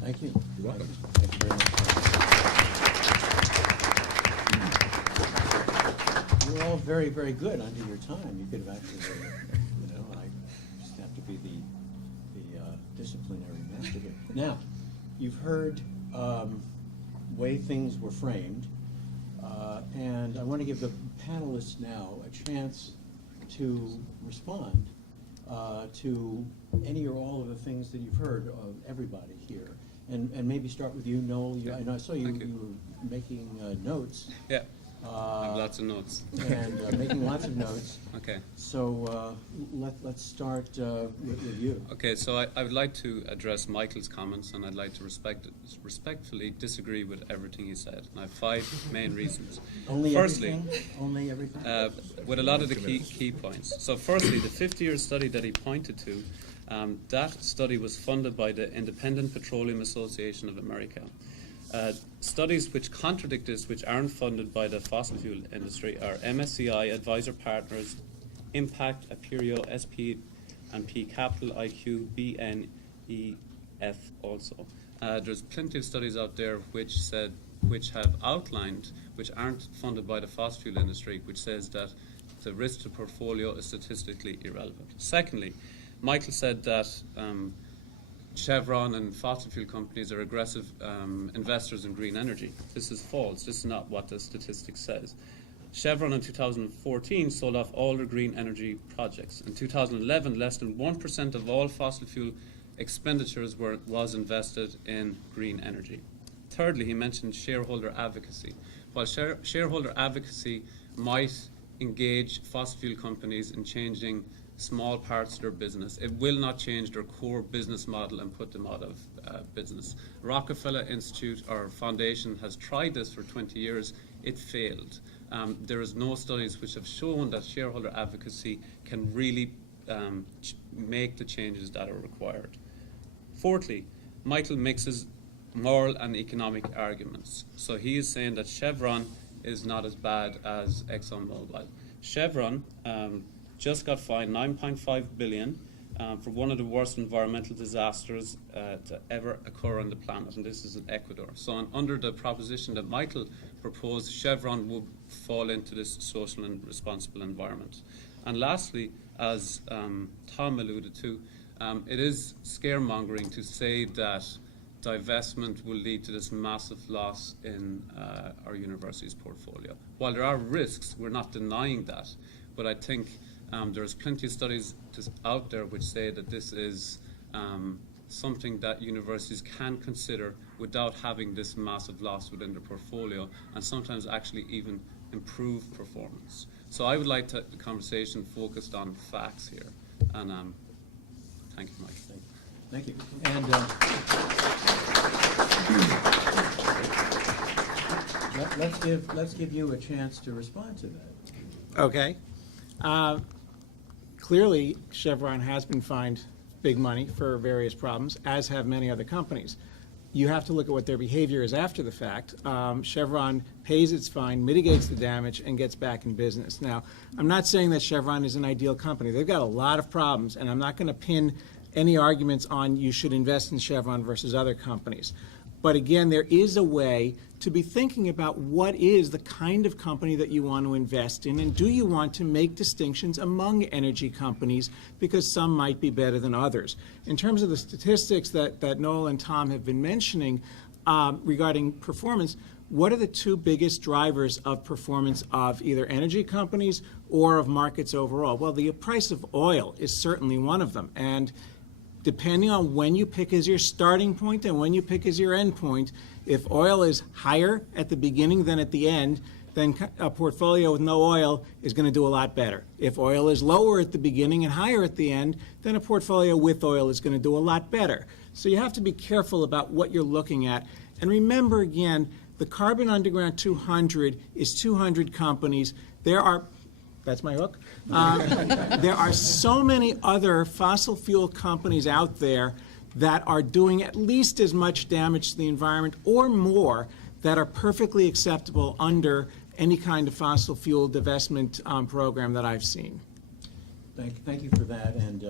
Thank you. You're welcome. Thank you very much. You're all very, very good under your time. You could have actually, you know, I just have to be the disciplinary master here. Now, you've heard way things were framed, and I want to give the panelists now a chance to respond to any or all of the things that you've heard of everybody here. And maybe start with you, Noel. I know I saw you were making notes. Yeah, I have lots of notes. And making lots of notes. Okay. So let's start with you. Okay, so I would like to address Michael's comments, and I'd like to respectfully disagree with everything he said. And I have 5 main reasons. Only Firstly, everything? Only everything? with a lot of the key points. So firstly, the 50-year study that he pointed to, that study was funded by the Independent Petroleum Association of America. Studies which contradict this, which aren't funded by the fossil fuel industry, are MSCI, Advisor Partners, Impact, Aperio, SP&P Capital, IQ, BNEF also. There's plenty of studies out there which have outlined, which aren't funded by the fossil fuel industry, which says that the risk to portfolio is statistically irrelevant. Secondly, Michael said that Chevron and fossil fuel companies are aggressive investors in green energy. This is false. This is not what the statistic says. Chevron in 2014 sold off all their green energy projects. In 2011, less than 1% of all fossil fuel expenditures was invested in green energy. Thirdly, he mentioned shareholder advocacy. While shareholder advocacy might engage fossil fuel companies in changing small parts of their business. It will not change their core business model and put them out of business. Rockefeller Institute, or Foundation, has tried this for 20 years. It failed. There is no studies which have shown that shareholder advocacy can really make the changes that are required. Fourthly, Michael mixes moral and economic arguments. So he is saying that Chevron is not as bad as ExxonMobil. Chevron just got fined $9.5 billion for one of the worst environmental disasters to ever occur on the planet, and this is in Ecuador. So under the proposition that Michael proposed, Chevron will fall into this social and responsible environment. And lastly, as Tom alluded to, it is scaremongering to say that divestment will lead to this massive loss in our university's portfolio. While there are risks, we're not denying that, but I think there's plenty of studies out there which say that this is something that universities can consider without having this massive loss within their portfolio, and sometimes actually even improve performance. So I would like the conversation focused on facts here, and thank you, Mike. Thank you. And let's give you a chance to respond to that. Okay. Clearly, Chevron has been fined big money for various problems, as have many other companies. You have to look at what their behavior is after the fact. Chevron pays its fine, mitigates the damage, and gets back in business. Now, I'm not saying that Chevron is an ideal company. They've got a lot of problems, and I'm not going to pin any arguments on you should invest in Chevron versus other companies. But again, there is a way to be thinking about what is the kind of company that you want to invest in, and do you want to make distinctions among energy companies because some might be better than others. In terms of the statistics that Noel and Tom have been mentioning regarding performance, what are the two biggest drivers of performance of either energy companies or of markets overall? Well, the price of oil is certainly one of them. And depending on when you pick as your starting point and when you pick as your end point, if oil is higher at the beginning than at the end, then a portfolio with no oil is going to do a lot better. If oil is lower at the beginning and higher at the end, then a portfolio with oil is going to do a lot better. So you have to be careful about what you're looking at. And remember, again, the Carbon Underground 200 is 200 companies. That's my hook. There are so many other fossil fuel companies out there that are doing at least as much damage to the environment or more that are perfectly acceptable under any kind of fossil fuel divestment program that I've seen. Thank you for that. And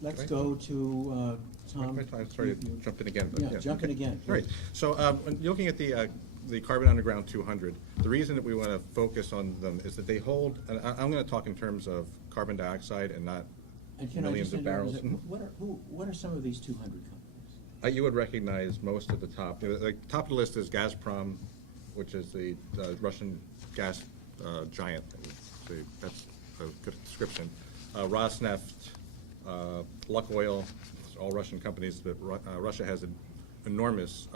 let's go to Tom. Sorry to jump in again. But Yeah, jump in again. Right. So when you're looking at the Carbon Underground 200, the reason that we want to focus on them is that they hold, and I'm going to talk in terms of carbon dioxide and not And can millions I of just barrels. what are some of these 200 companies? You would recognize most of the top. The top of the list is Gazprom, which is the Russian gas giant. That's a good description. Rosneft, Lukoil, all Russian companies, but Russia has enormous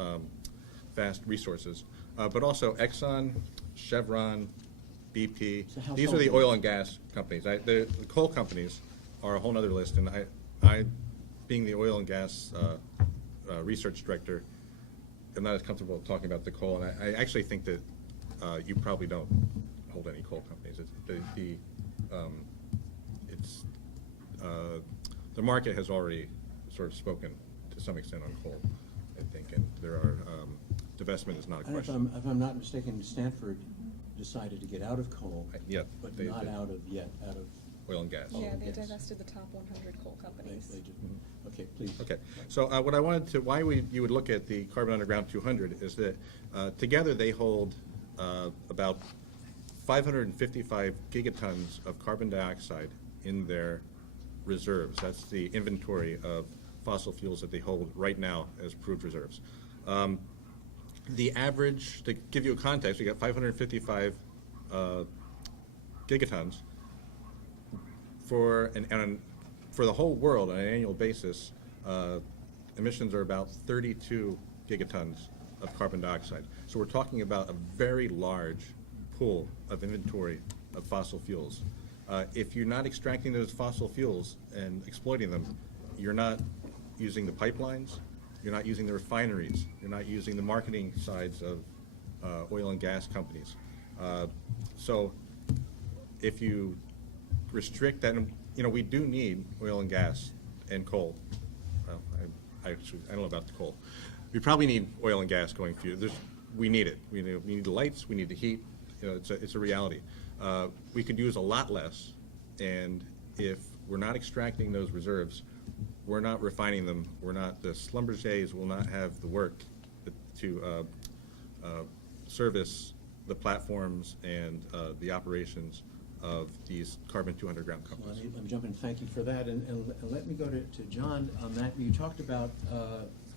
vast resources. But also Exxon, Chevron, BP. So These are the oil and gas companies. The coal companies are a whole other list, and I being the oil and gas research director, I'm not as comfortable talking about the coal, and I actually think that you probably don't hold any coal companies. The market has already sort of spoken to some extent on coal, I think, and there are divestment is not a And question. if I'm not mistaken, Stanford decided to get out of coal, Yep, but they not did. out of Oil and gas. Yeah, they yes. divested the top 100 coal companies. They did. Okay, please. Okay, so what I wanted to, you would look at the Carbon Underground 200 is that together they hold about 555 gigatons of carbon dioxide in their reserves. That's the inventory of fossil fuels that they hold right now as proved reserves. The average, to give you a context, we got 555 gigatons. For the whole world on an annual basis, emissions are about 32 gigatons of carbon dioxide. So we're talking about a very large pool of inventory of fossil fuels. If you're not extracting those fossil fuels and exploiting them, you're not using the pipelines, you're not using the refineries, you're not using the marketing sides of oil and gas companies. So if you restrict that, we do need oil and gas and coal. Well, I don't know about the coal. We probably need oil and gas going forward. We need it. We need the lights, we need the heat. It's a reality. We could use a lot less, and if we're not extracting those reserves, we're not refining them, the Schlumbergers will not have the work to service the platforms and the operations of these carbon-2 underground companies. I'm jumping, thank you for that, and let me go to John on that. You talked about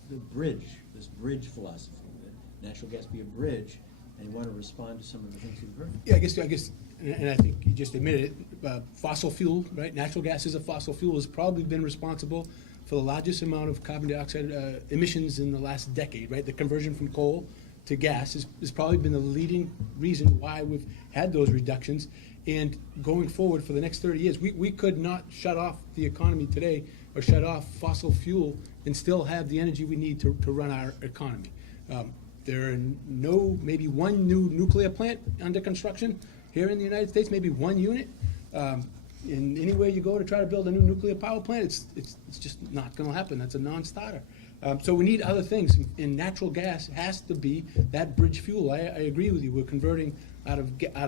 the bridge, this bridge philosophy, that natural gas be a bridge, and you want to respond to some of the things you've heard. Yeah, I guess, and I think you just admitted it, fossil fuel, right? Natural gas is a fossil fuel, has probably been responsible for the largest amount of carbon dioxide emissions in the last decade, right? The conversion from coal to gas has probably been the leading reason why we've had those reductions. And going forward for the next 30 years, we could not shut off the economy today or shut off fossil fuel and still have the energy we need to run our economy. There are maybe one new nuclear plant under construction here in the United States, maybe one unit. And anywhere you go to try to build a new nuclear power plant, it's just not going to happen. That's a non-starter. So we need other things, and natural gas has to be that bridge fuel. I agree with you. We're converting out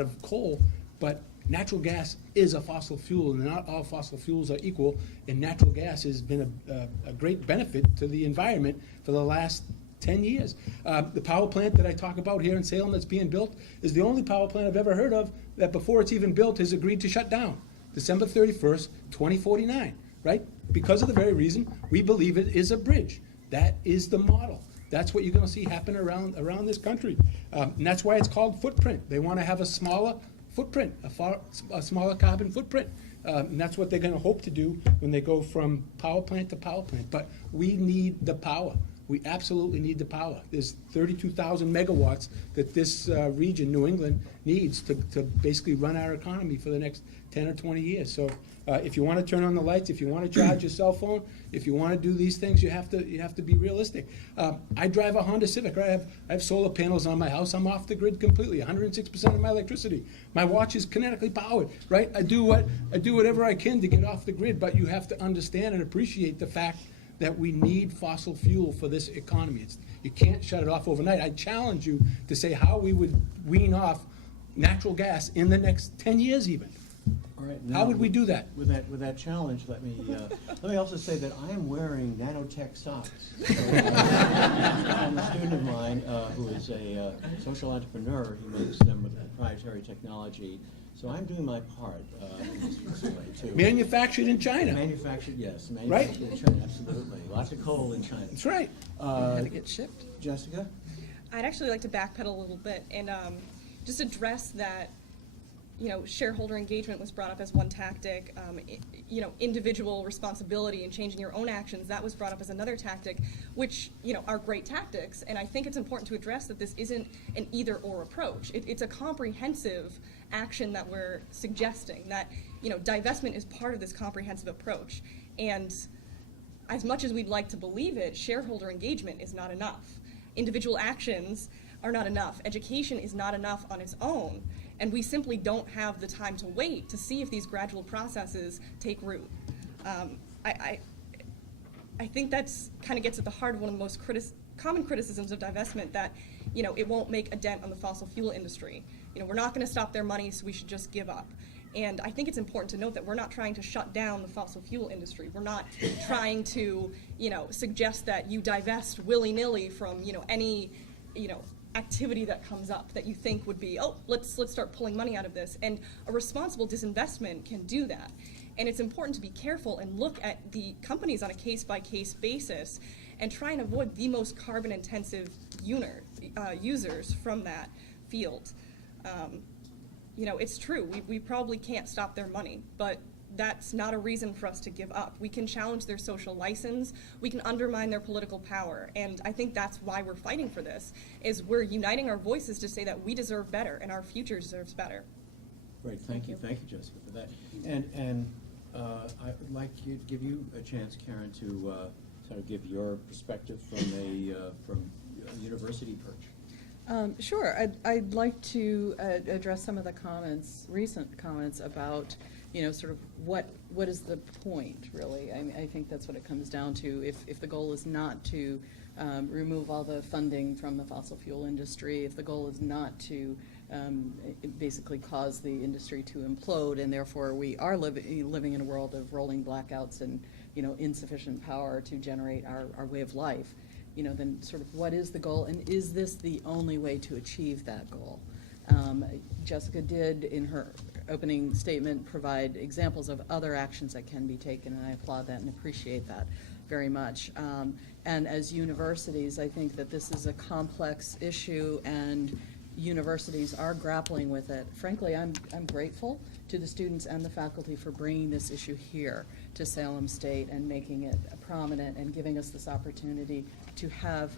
of coal, but natural gas is a fossil fuel, and not all fossil fuels are equal. And natural gas has been a great benefit to the environment for the last 10 years. The power plant that I talk about here in Salem that's being built is the only power plant I've ever heard of that before it's even built has agreed to shut down. December 31st, 2049, right? Because of the very reason we believe it is a bridge. That is the model. That's what you're going to see happen around this country. And that's why it's called footprint. They want to have a smaller footprint, a smaller carbon footprint. And that's what they're going to hope to do when they go from power plant to power plant. But we need the power. We absolutely need the power. There's 32,000 megawatts that this region, New England, needs to basically run our economy for the next 10 or 20 years. So if you want to turn on the lights, if you want to charge your cell phone, if you want to do these things, you have to be realistic. I drive a Honda Civic, right? I have solar panels on my house. I'm off the grid completely, 106% of my electricity. My watch is kinetically powered, right? I do whatever I can to get off the grid, but you have to understand and appreciate the fact that we need fossil fuel for this economy. You can't shut it off overnight. I challenge you to say how we would wean off natural gas in the next 10 years even. All right, How would we do that? With that challenge, let me also say that I am wearing nanotech socks. So, I'm a student of mine who is a social entrepreneur who makes them with proprietary technology. So I'm doing my part in this way too. Manufactured in China. Manufactured, yes. Right? Manufactured in China, absolutely. Lots of coal in China. That's right. Had to get shipped. Jessica? I'd actually like to backpedal a little bit and just address that, shareholder engagement was brought up as one tactic. Individual responsibility and changing your own actions, that was brought up as another tactic, which, are great tactics. And I think it's important to address that this isn't an either-or approach. It's a comprehensive action that we're suggesting, that, divestment is part of this comprehensive approach. And as much as we'd like to believe it, shareholder engagement is not enough. Individual actions are not enough. Education is not enough on its own. And we simply don't have the time to wait to see if these gradual processes take root. I think that's kind of gets at the heart of one of the most common criticisms of divestment, that it won't make a dent on the fossil fuel industry. We're not going to stop their money, so we should just give up. And I think it's important to note that we're not trying to shut down the fossil fuel industry. We're not trying to suggest that you divest willy-nilly from any activity that comes up that you think would be, let's start pulling money out of this. And a responsible disinvestment can do that. And it's important to be careful and look at the companies on a case-by-case basis and try and avoid the most carbon-intensive users from that field. It's true, we probably can't stop their money, but that's not a reason for us to give up. We can challenge their social license, we can undermine their political power, and I think that's why we're fighting for this, is we're uniting our voices to say that we deserve better and our future deserves better. Great, thank you, Jessica, for that. And I'd like to give you a chance, Karen, to sort of give your perspective from a university perch. Sure. I'd like to address some of the recent comments about, sort of what is the point, really? I think that's what it comes down to. If the goal is not to remove all the funding from the fossil fuel industry, if the goal is not to basically cause the industry to implode, and therefore we are living in a world of rolling blackouts and, insufficient power to generate our way of life, then sort of what is the goal, and is this the only way to achieve that goal? Jessica did, in her opening statement, provide examples of other actions that can be taken, and I applaud that and appreciate that very much. And as universities, I think that this is a complex issue, and universities are grappling with it. Frankly, I'm grateful to the students and the faculty for bringing this issue here to Salem State and making it prominent and giving us this opportunity to have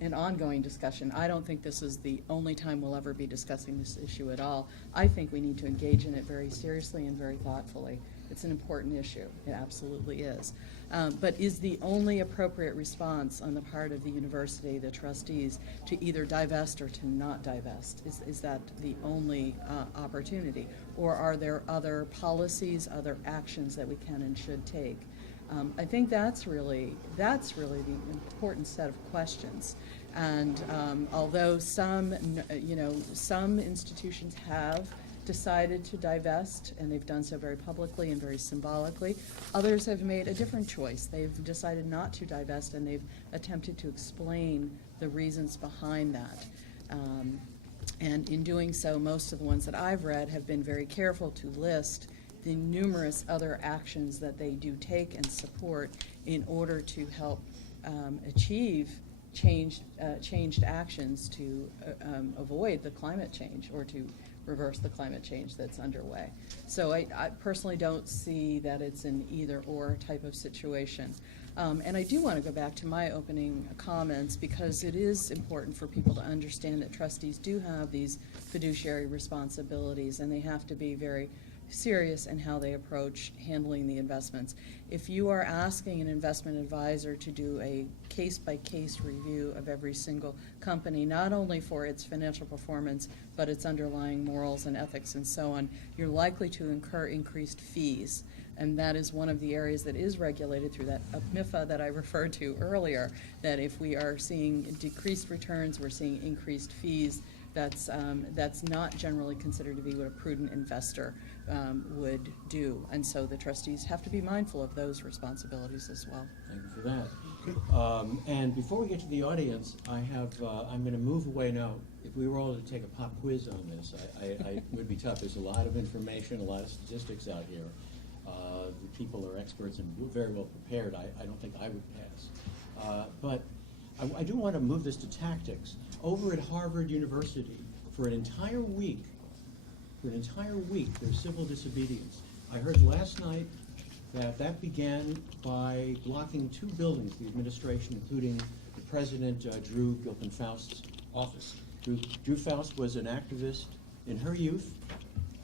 an ongoing discussion. I don't think this is the only time we'll ever be discussing this issue at all. I think we need to engage in it very seriously and very thoughtfully. It's an important issue. It absolutely is. But is the only appropriate response on the part of the university, the trustees, to either divest or to not divest? Is that the only opportunity? Or are there other policies, other actions that we can and should take? I think that's really the important set of questions. And although some institutions have decided to divest, and they've done so very publicly and very symbolically, others have made a different choice. They've decided not to divest, and they've attempted to explain the reasons behind that. And in doing so, most of the ones that I've read have been very careful to list the numerous other actions that they do take and support in order to help achieve changed actions to avoid the climate change or to reverse the climate change that's underway. So I personally don't see that it's an either-or type of situation. And I do want to go back to my opening comments, because it is important for people to understand that trustees do have these fiduciary responsibilities, and they have to be very serious in how they approach handling the investments. If you are asking an investment advisor to do a case-by-case review of every single company, not only for its financial performance, but its underlying morals and ethics and so on, you're likely to incur increased fees. And that is one of the areas that is regulated through that MIFA that I referred to earlier, that if we are seeing decreased returns, we're seeing increased fees. That's not generally considered to be what a prudent investor would do. And so the trustees have to be mindful of those responsibilities as well. Thank you for that. And before we get to the audience, I'm going to move away now. If we were all to take a pop quiz on this, it would be tough. There's a lot of information, a lot of statistics out here. The people are experts and very well prepared. I don't think I would pass. But I do want to move this to tactics. Over at Harvard University, for an entire week, there's civil disobedience. I heard last night that began by blocking 2 buildings, the administration, including the president, Drew Gilpin-Faust's office. Drew Faust was an activist in her youth,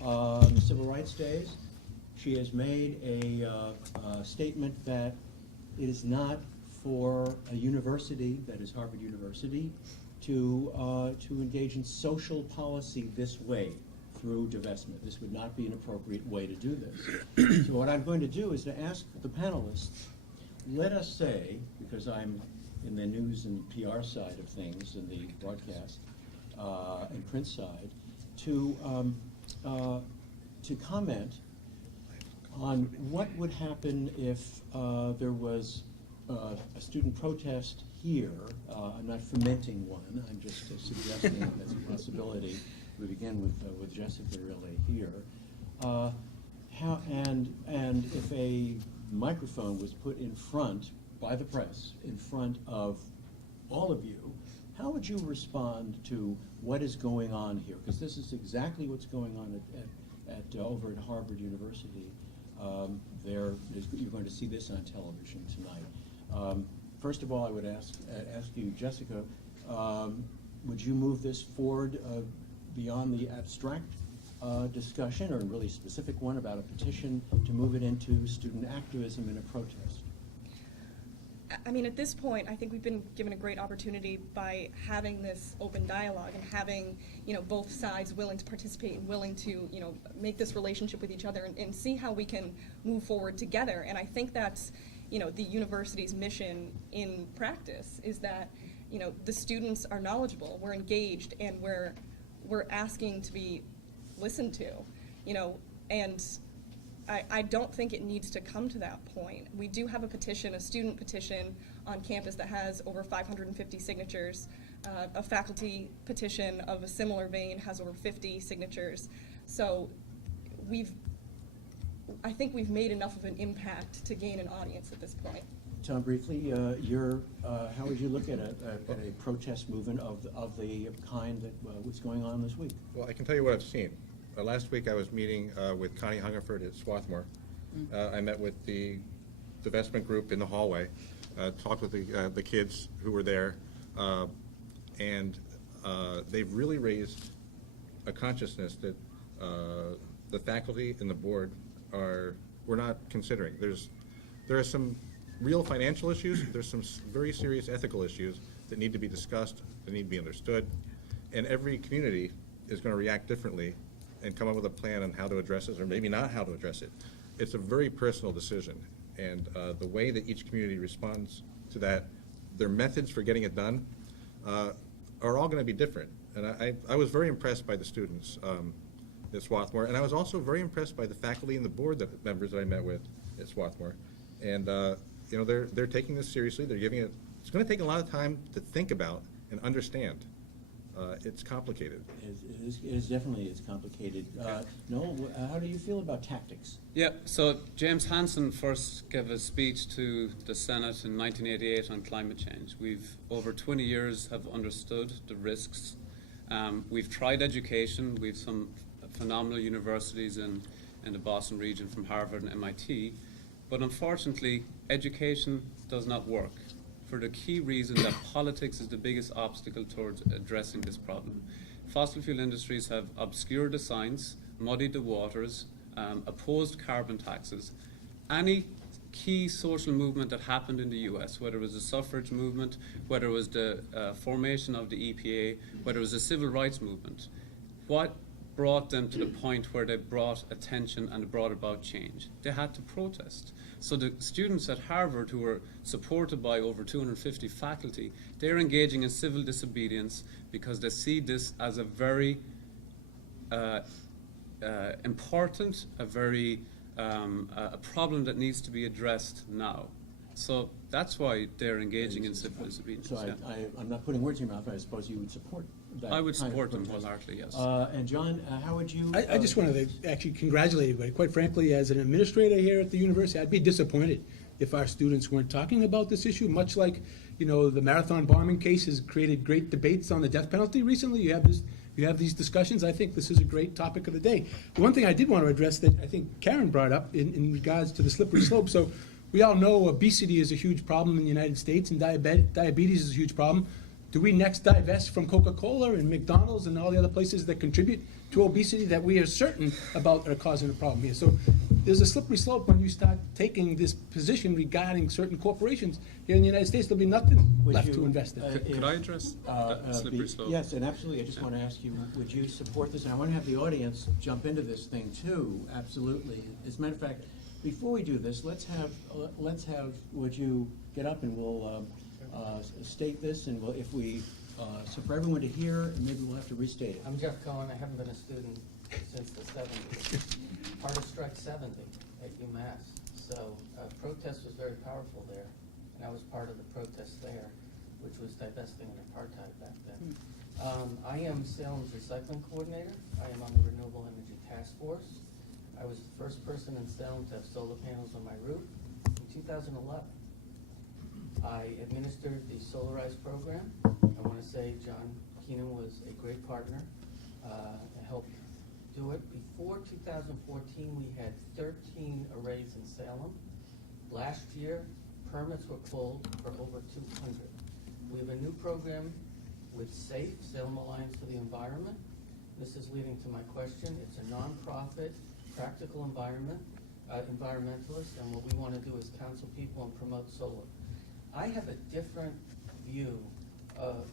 in the civil rights days. She has made a statement that it is not for a university, that is Harvard University, to engage in social policy this way through divestment. This would not be an appropriate way to do this. So what I'm going to do is to ask the panelists, let us say, because I'm in the news and PR side of things, in the broadcast and print side, to comment on what would happen if there was a student protest here. I'm not fomenting one, I'm just suggesting that that's a possibility. We begin with Jessica really here. And if a microphone was put in front, by the press, in front of all of you, how would you respond to what is going on here? Because this is exactly what's going on over at Harvard University. You're going to see this on television tonight. First of all, I would ask you, Jessica, would you move this forward beyond the abstract discussion, or a really specific one, about a petition to move it into student activism in a protest? I mean, at this point, I think we've been given a great opportunity by having this open dialogue and having, both sides willing to participate and willing to, make this relationship with each other and see how we can move forward together. And I think that's, the university's mission in practice is that, the students are knowledgeable, we're engaged, and we're asking to be listened to, and I don't think it needs to come to that point. We do have a petition, a student petition on campus that has over 550 signatures. A faculty petition of a similar vein has over 50 signatures. So I think we've made enough of an impact to gain an audience at this point. Tom, briefly, how would you look at a protest movement of the kind that was going on this week? Well, I can tell you what I've seen. Last week I was meeting with Connie Hungerford at Swarthmore. I met with the divestment group in the hallway, talked with the kids who were there, and they've really raised a consciousness that the faculty and the board we're not considering. There are some real financial issues, there's some very serious ethical issues that need to be discussed, that need to be understood, and every community is going to react differently and come up with a plan on how to address it, or maybe not how to address it. It's a very personal decision, and the way that each community responds to that, their methods for getting it done, are all going to be different. And I was very impressed by the students at Swarthmore, and I was also very impressed by the faculty and the board members that I met with at Swarthmore. And they're taking this seriously. They're giving it. It's going to take a lot of time to think about and understand. It's complicated. It is definitely complicated. Noel, how do you feel about tactics? Yeah, so James Hansen first gave a speech to the Senate in 1988 on climate change. We've, over 20 years, have understood the risks. We've tried education. We've some phenomenal universities in the Boston region from Harvard and MIT. But unfortunately, education does not work, for the key reason that politics is the biggest obstacle towards addressing this problem. Fossil fuel industries have obscured the science, muddied the waters, opposed carbon taxes. Any key social movement that happened in the US, whether it was the suffrage movement, whether it was the formation of the EPA, whether it was the civil rights movement, what brought them to the point where they brought attention and brought about change? They had to protest. So the students at Harvard, who were supported by over 250 faculty, they're engaging in civil disobedience because they see this as a very important, a problem that needs to be addressed now. So that's why they're engaging in civil disobedience. So I'm not putting words in your mouth, but I suppose you would support that. I would kind of support them protest. wholeheartedly, yes. And John, how would you? I just wanted to actually congratulate everybody. Quite frankly, as an administrator here at the university, I'd be disappointed if our students weren't talking about this issue, much like, the marathon bombing case has created great debates on the death penalty recently. You have these discussions. I think this is a great topic of the day. One thing I did want to address that I think Karen brought up in regards to the slippery slope. So we all know obesity is a huge problem in the United States, and diabetes is a huge problem. Do we next divest from Coca-Cola and McDonald's and all the other places that contribute to obesity that we are certain about are causing a problem here? So there's a slippery slope when you start taking this position regarding certain corporations here in the United States. There'll be nothing left to invest in. Could I address that slippery slope? Yes, and absolutely. I just want to ask you, would you support this? And I want to have the audience jump into this thing too. Absolutely. As a matter of fact, before we do this, let's have. Would you get up and we'll state this, and if we so for everyone to hear, maybe we'll have to restate it. I'm Jeff Cohen. I haven't been a student since the 70s. Part of Strike 70 at UMass. So protest was very powerful there, and I was part of the protest there, which was divesting in apartheid back then. I am Salem's recycling coordinator. I am on the Renewable Energy Task Force. I was the first person in Salem to have solar panels on my roof in 2011. I administered the Solarize program. I want to say John Keenan was a great partner and helped do it. Before 2014, we had 13 arrays in Salem. Last year, permits were pulled for over 200. We have a new program with SAFE, Salem Alliance for the Environment, This is leading to my question. It's a nonprofit, practical environmentalist, and what we want to do is counsel people and promote solar. I have a different view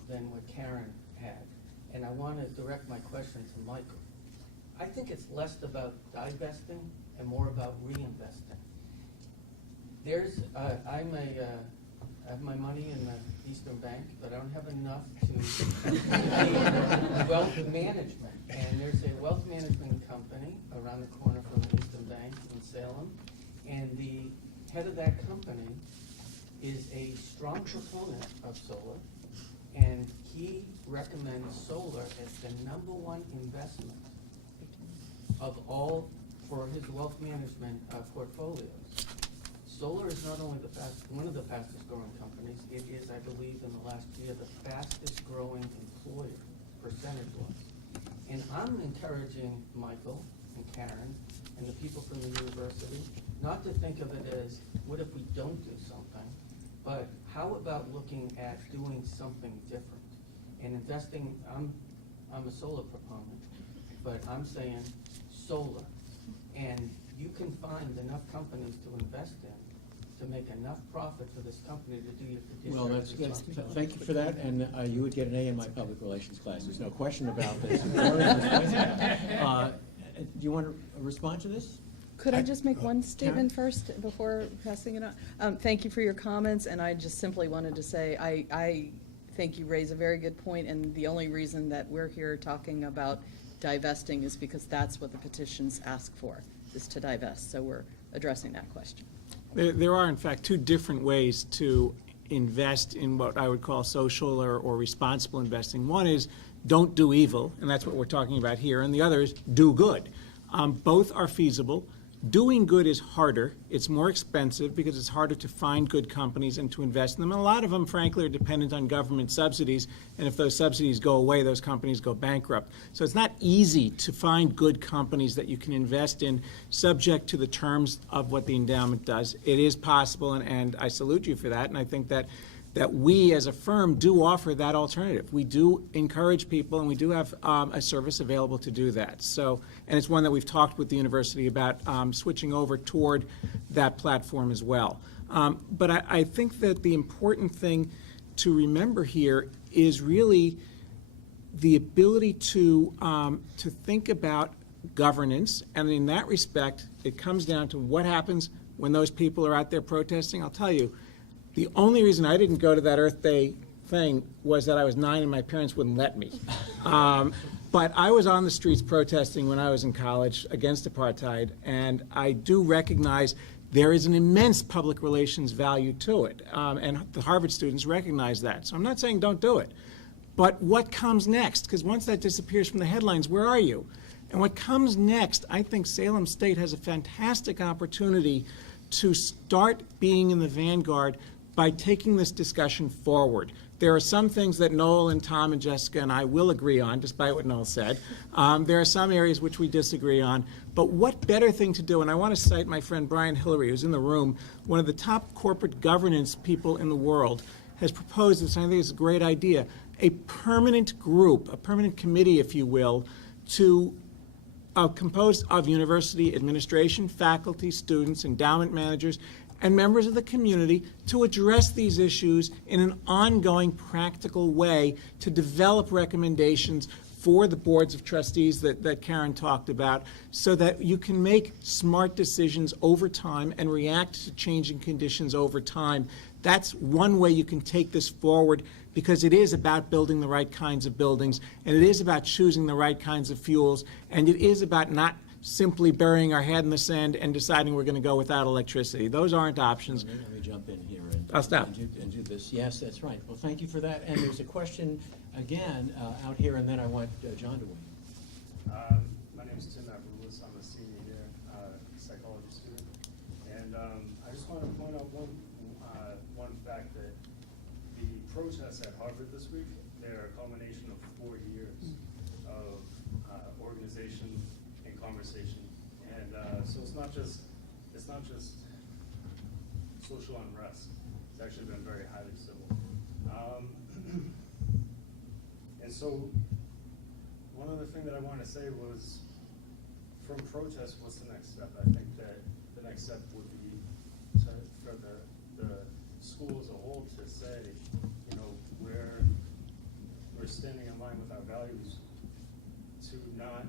than what Karen had, and I want to direct my question to Michael. I think it's less about divesting and more about reinvesting. I have my money in the Eastern Bank, but I don't have enough to wealth management. And there's a wealth management company around the corner from the Eastern Bank in Salem, and the head of that company is a strong proponent of solar, and he recommends solar as the #1 investment of all for his wealth management portfolios. Solar is not only one of the fastest growing companies, it is, I believe, in the last year, the fastest growing employer, percentage-wise. And I'm encouraging Michael and Karen and the people from the university not to think of it as, what if we don't do something, but how about looking at doing something different and investing. I'm a solar proponent, but I'm saying solar. And you can find enough companies to invest in to make enough profit for this company to do your fiduciary Well, responsibility. thank you for that, and you would get an A in my public relations class. There's no question about this. Very persuasive. Do you want to respond to this? Could I just make one statement first before passing it on? Thank you for your comments, and I just simply wanted to say I think you raise a very good point, and the only reason that we're here talking about divesting is because that's what the petitions ask for, is to divest. So we're addressing that question. There are, in fact, two different ways to invest in what I would call social or responsible investing. One is don't do evil, and that's what we're talking about here, and the other is do good. Both are feasible. Doing good is harder. It's more expensive because it's harder to find good companies and to invest in them. And a lot of them, frankly, are dependent on government subsidies. And if those subsidies go away, those companies go bankrupt. So it's not easy to find good companies that you can invest in subject to the terms of what the endowment does. It is possible, and I salute you for that. And I think that we as a firm do offer that alternative. We do encourage people, and we do have a service available to do that. So, and it's one that we've talked with the university about switching over toward that platform as well. But I think that the important thing to remember here is really the ability to think about governance, and in that respect, it comes down to what happens when those people are out there protesting. I'll tell you, the only reason I didn't go to that Earth Day thing was that I was 9 and my parents wouldn't let me. But I was on the streets protesting when I was in college against apartheid, and I do recognize there is an immense public relations value to it, and the Harvard students recognize that. So I'm not saying don't do it, but what comes next? Because once that disappears from the headlines, where are you? And what comes next, I think Salem State has a fantastic opportunity to start being in the vanguard by taking this discussion forward. There are some things that Noel and Tom and Jessica and I will agree on, despite what Noel said. There are some areas which we disagree on. But what better thing to do, and I want to cite my friend Brian Hillary, who's in the room, one of the top corporate governance people in the world, has proposed this, and I think it's a great idea, a permanent group, a permanent committee, if you will, composed of university administration, faculty, students, endowment managers, and members of the community to address these issues in an ongoing, practical way to develop recommendations for the boards of trustees that Karen talked about, so that you can make smart decisions over time and react to changing conditions over time. That's one way you can take this forward, because it is about building the right kinds of buildings, and it is about choosing the right kinds of fuels, and it is about not simply burying our head in the sand and deciding we're going to go without electricity. Those aren't options. Let me jump in here and I'll stop. and do this. Yes, that's right. Well, thank you for that. And there's a question again out here, and then I want John to weigh. My name is Tim Avrulis. I'm a senior here, psychology student. And I just want to point out one fact, that the protests at Harvard this week, they're a culmination of 4 years of organization and conversation. And so it's not just social unrest. It's actually been very highly civil. And so one one other thing that I wanted to say was, from protest, what's the next step? I think that the next step would be for the school as a whole to say, you know, we're standing in line with our values to not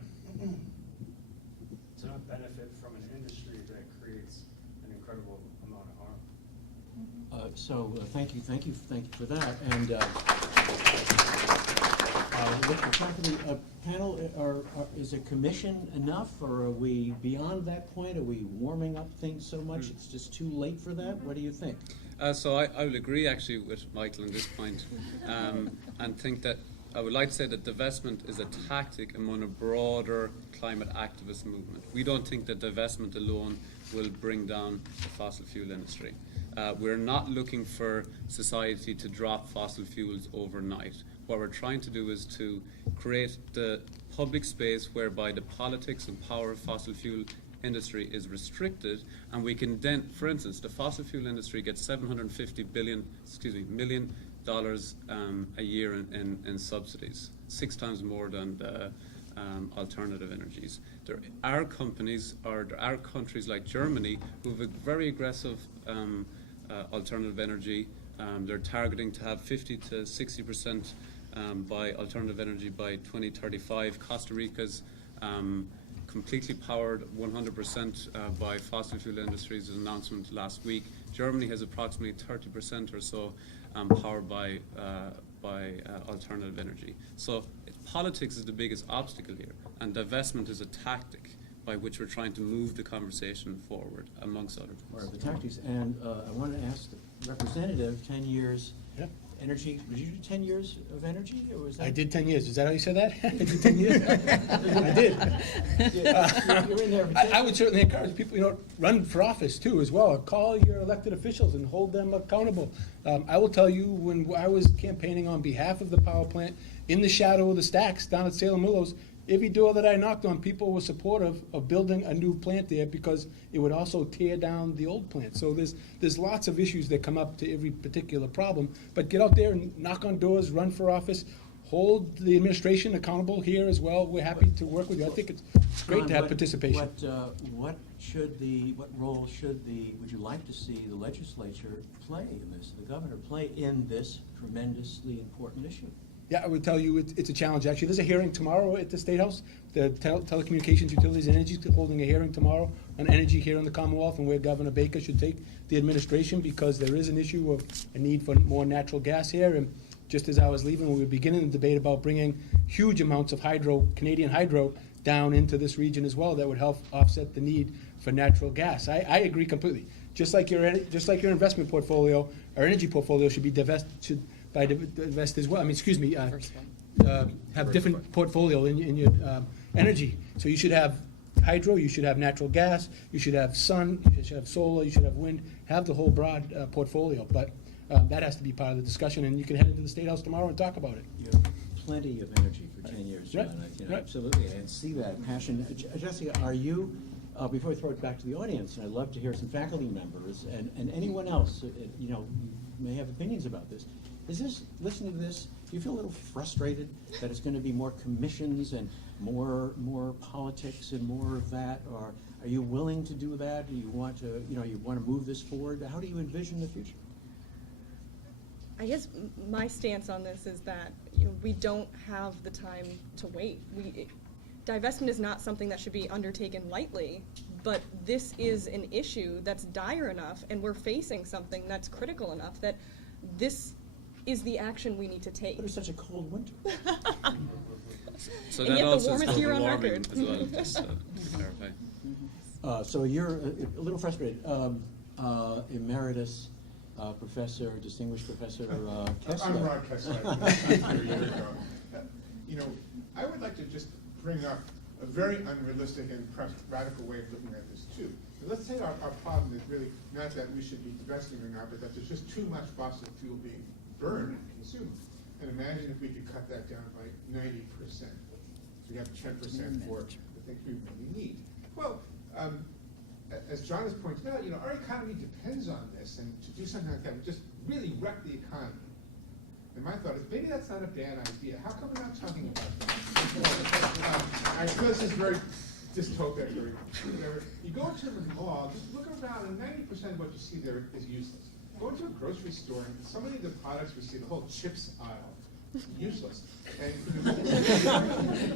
benefit from an industry that creates an incredible amount of harm. Thank you for that. And with respect to the panel, is a commission enough, or are we beyond that point? Are we warming up things so much it's just too late for that? What do you think? So I will agree actually with Michael on this point, and think that I would like to say that divestment is a tactic among a broader climate activist movement. We don't think that divestment alone will bring down the fossil fuel industry. We're not looking for society to drop fossil fuels overnight. What we're trying to do is to create the public space whereby the politics and power of fossil fuel industry is restricted, and we can then, for instance, the fossil fuel industry gets $750 million a year in subsidies, 6 times more than the alternative energies. There are companies, or there are countries like Germany who have a very aggressive alternative energy. They're targeting to have 50 to 60% by alternative energy by 2035. Costa Rica's completely powered 100% by fossil fuel industries, an announcement last week. Germany has approximately 30% or so powered by alternative energy. So politics is the biggest obstacle here, and divestment is a tactic by which we're trying to move the conversation forward, amongst other things. Or the tactics. And I want to ask the representative, 10 years energy, did you do 10 years of energy, or was that? I did 10 years. Is that how you said that? I did 10 years? I did. You're in there for 10 I would certainly encourage people, you know, run for office too as well. Call your elected officials and hold them accountable. I will tell you, when I was campaigning on behalf of the power plant, in the shadow of the stacks down at Salem Willows, every door that I knocked on, people were supportive of building a new plant there because it would also tear down the old plant. So there's lots of issues that come up to every particular problem. But get out there and knock on doors, run for office, hold the administration accountable here as well. We're happy to work with you. I think it's great to have participation. What role would you like to see the legislature play in this, the governor play in this tremendously important issue? Yeah, I would tell you it's a challenge. Actually, there's a hearing tomorrow at the State House. The Telecommunications, Utilities, and Energy is holding a hearing tomorrow on energy here in the Commonwealth and where Governor Baker should take the administration, because there is an issue of a need for more natural gas here. And just as I was leaving, we were beginning the debate about bringing huge amounts of hydro, Canadian hydro, down into this region as well. That would help offset the need for natural gas. I agree completely. Just like your investment portfolio, our energy portfolio should be divested. By divest as well. I mean, excuse me. Have different portfolio in your energy. So you should have hydro. You should have natural gas. You should have sun. You should have solar. You should have wind. Have the whole broad portfolio. But that has to be part of the discussion. And you can head into the State House tomorrow and talk about it. You have plenty of energy for 10 years, John. Right. Absolutely, and see that passion. Jessica, are you? Before I throw it back to the audience, and I'd love to hear some faculty members and anyone else. You may have opinions about this. Is this, listening to this, do you feel a little frustrated that it's going to be more commissions and more politics and more of that? Or are you willing to do that? Do you want to, you want to move this forward? How do you envision the future? I guess my stance on this is that we don't have the time to wait. Divestment is not something that should be undertaken lightly, but this is an issue that's dire enough, and we're facing something that's critical enough that this is the action we need to take. But it's such a cold winter. So And that yet the also is warmest year on warming record. as well, just to clarify. So you're a little frustrated. Emeritus professor, distinguished professor Kessler. I'm Rod Kessler. I would like to just bring up a very unrealistic and perhaps radical way of looking at this too. Let's say our problem is really not that we should be divesting or not, but that there's just too much fossil fuel being burned and consumed. And imagine if we could cut that down by 90%. So we have 10% for the things we really need. Well, as John has pointed out, our economy depends on this, and to do something like that would just really wreck the economy. And my thought is, maybe that's not a bad idea. How come we're not talking about that? I know this is very dystopic or whatever. You go to the mall, just look around, and 90% of what you see there is useless. Go into a grocery store, and so many of the products we see, the whole chips aisle, useless. And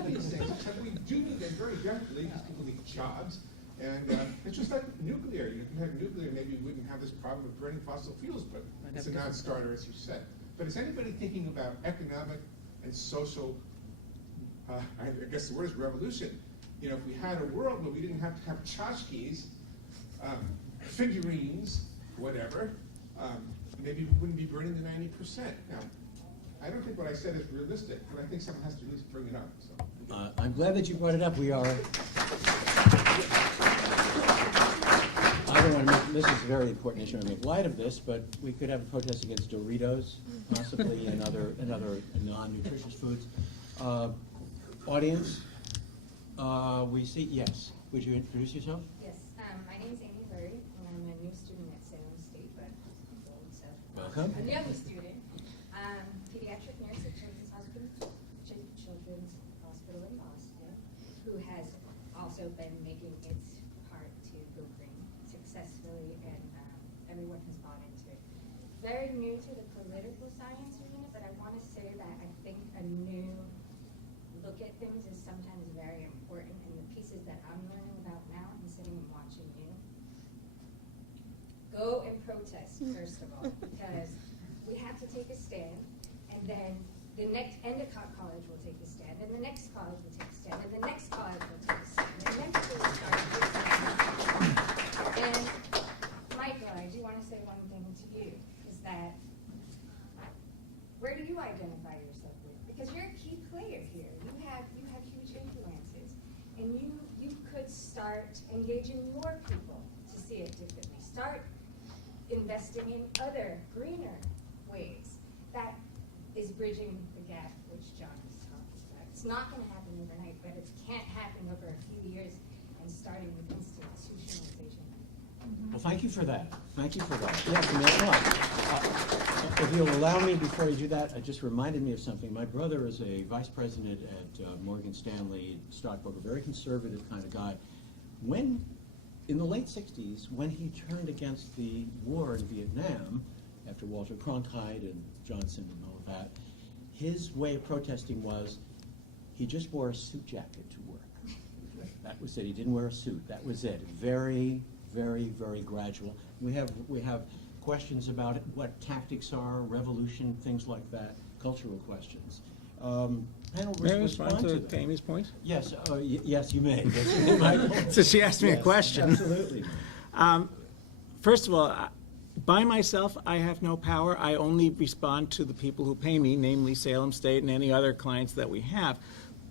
these things, except we do need them very definitely, because people need jobs. And it's just like nuclear. You can have nuclear, maybe we wouldn't have this problem of burning fossil fuels, but it's a non-starter, as you said. But is anybody thinking about economic and social, I guess the word is revolution. You know, if we had a world where we didn't have to have tchotchkes, figurines, whatever, maybe we wouldn't be burning the 90%. Now, I don't think what I said is realistic, but I think someone has to at least bring it up. So. I'm glad that you brought it up. We are. I don't want to make, this is a very important issue to make light of this, but we could have a protest against Doritos, possibly, and other non-nutritious foods. Audience, we see, yes. Would you introduce yourself? Yes, my name is Amy Bird, and I'm a new student at Salem State, but I'm old, so. Welcome. I'm a young student. Pediatric nurse at Children's Hospital in Boston, who has also been making its part to go green successfully, and everyone has bought into it. Very new to the political science arena, but I want to say that I think a new look at things is sometimes very important, and the pieces that I'm learning about now and sitting and watching you. Go and protest, first of all, because we have to take a stand, and then the next college will take a stand, and the next college will take a stand, and the next college will take a stand, and then people will start to take a stand. And Michael, I do want to say one thing to you, is that where do you identify yourself with? Because you're a key player here. You have huge influences, and you could start engaging more people to see it differently. Start investing in other greener ways. That is bridging the gap which John was talking about. It's not going to happen overnight, but it can't happen over a few years and starting with institutionalization. Well, thank you for that. Thank you for that. Yes, and if you'll allow me, before you do that, it just reminded me of something. My brother is a vice president at Morgan Stanley, stockbroker, very conservative kind of guy. When, in the late 60s, when he turned against the war in Vietnam, after Walter Cronkite and Johnson and all of that, his way of protesting was he just wore a suit jacket to work. That was it. He didn't wear a suit. That was it. Very, very, very gradual. We have questions about what tactics are, revolution, things like that, cultural questions. Panel, May I respond to them. Amy's point? Yes, yes, you may. Yes, Michael. So she asked me a Yes, question. Absolutely. First of all, by myself, I have no power. I only respond to the people who pay me, namely Salem State and any other clients that we have.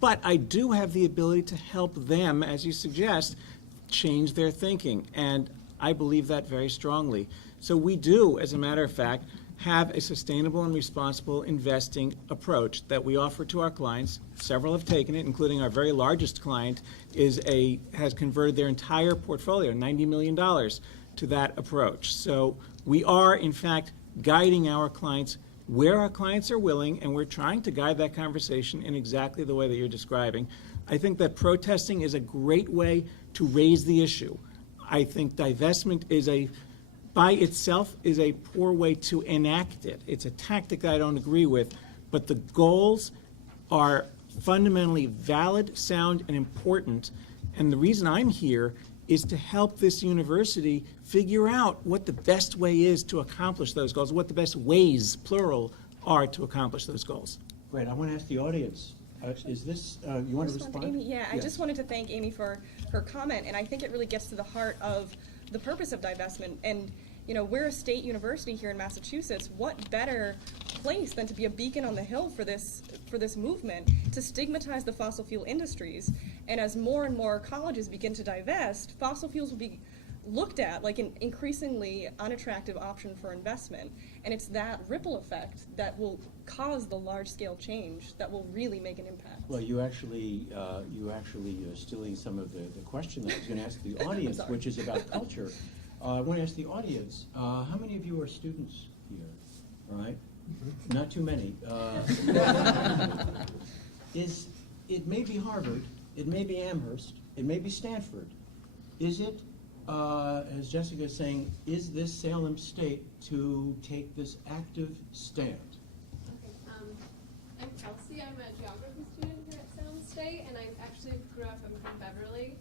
But I do have the ability to help them, as you suggest, change their thinking. And I believe that very strongly. So we do, as a matter of fact, have a sustainable and responsible investing approach that we offer to our clients. Several have taken it, including our very largest client has converted their entire portfolio, $90 million, to that approach. So we are, in fact, guiding our clients where our clients are willing, and we're trying to guide that conversation in exactly the way that you're describing. I think that protesting is a great way to raise the issue. I think divestment by itself is a poor way to enact it. It's a tactic that I don't agree with, but the goals are fundamentally valid, sound, and important. And the reason I'm here is to help this university figure out what the best way is to accomplish those goals, what the best ways, plural, are to accomplish those goals. Great. I want to ask the audience, is this, you want to respond? Amy, yeah, I Yes. just wanted to thank Amy for her comment, and I think it really gets to the heart of the purpose of divestment. And you know, we're a state university here in Massachusetts. What better place than to be a beacon on the hill for this movement, to stigmatize the fossil fuel industries? And as more and more colleges begin to divest, fossil fuels will be looked at like an increasingly unattractive option for investment. And it's that ripple effect that will cause the large-scale change that will really make an impact. Well, you actually are stealing some of the question that I was going to ask the audience, which is about culture. I want to ask the audience, how many of you are students here, all right? not too many, is, it may be Harvard, it may be Amherst, it may be Stanford. Is it, as Jessica is saying, is this Salem State to take this active stand? Okay, I'm Kelsey. I'm a geography student here at Salem State, and I actually grew up, I'm from Beverly.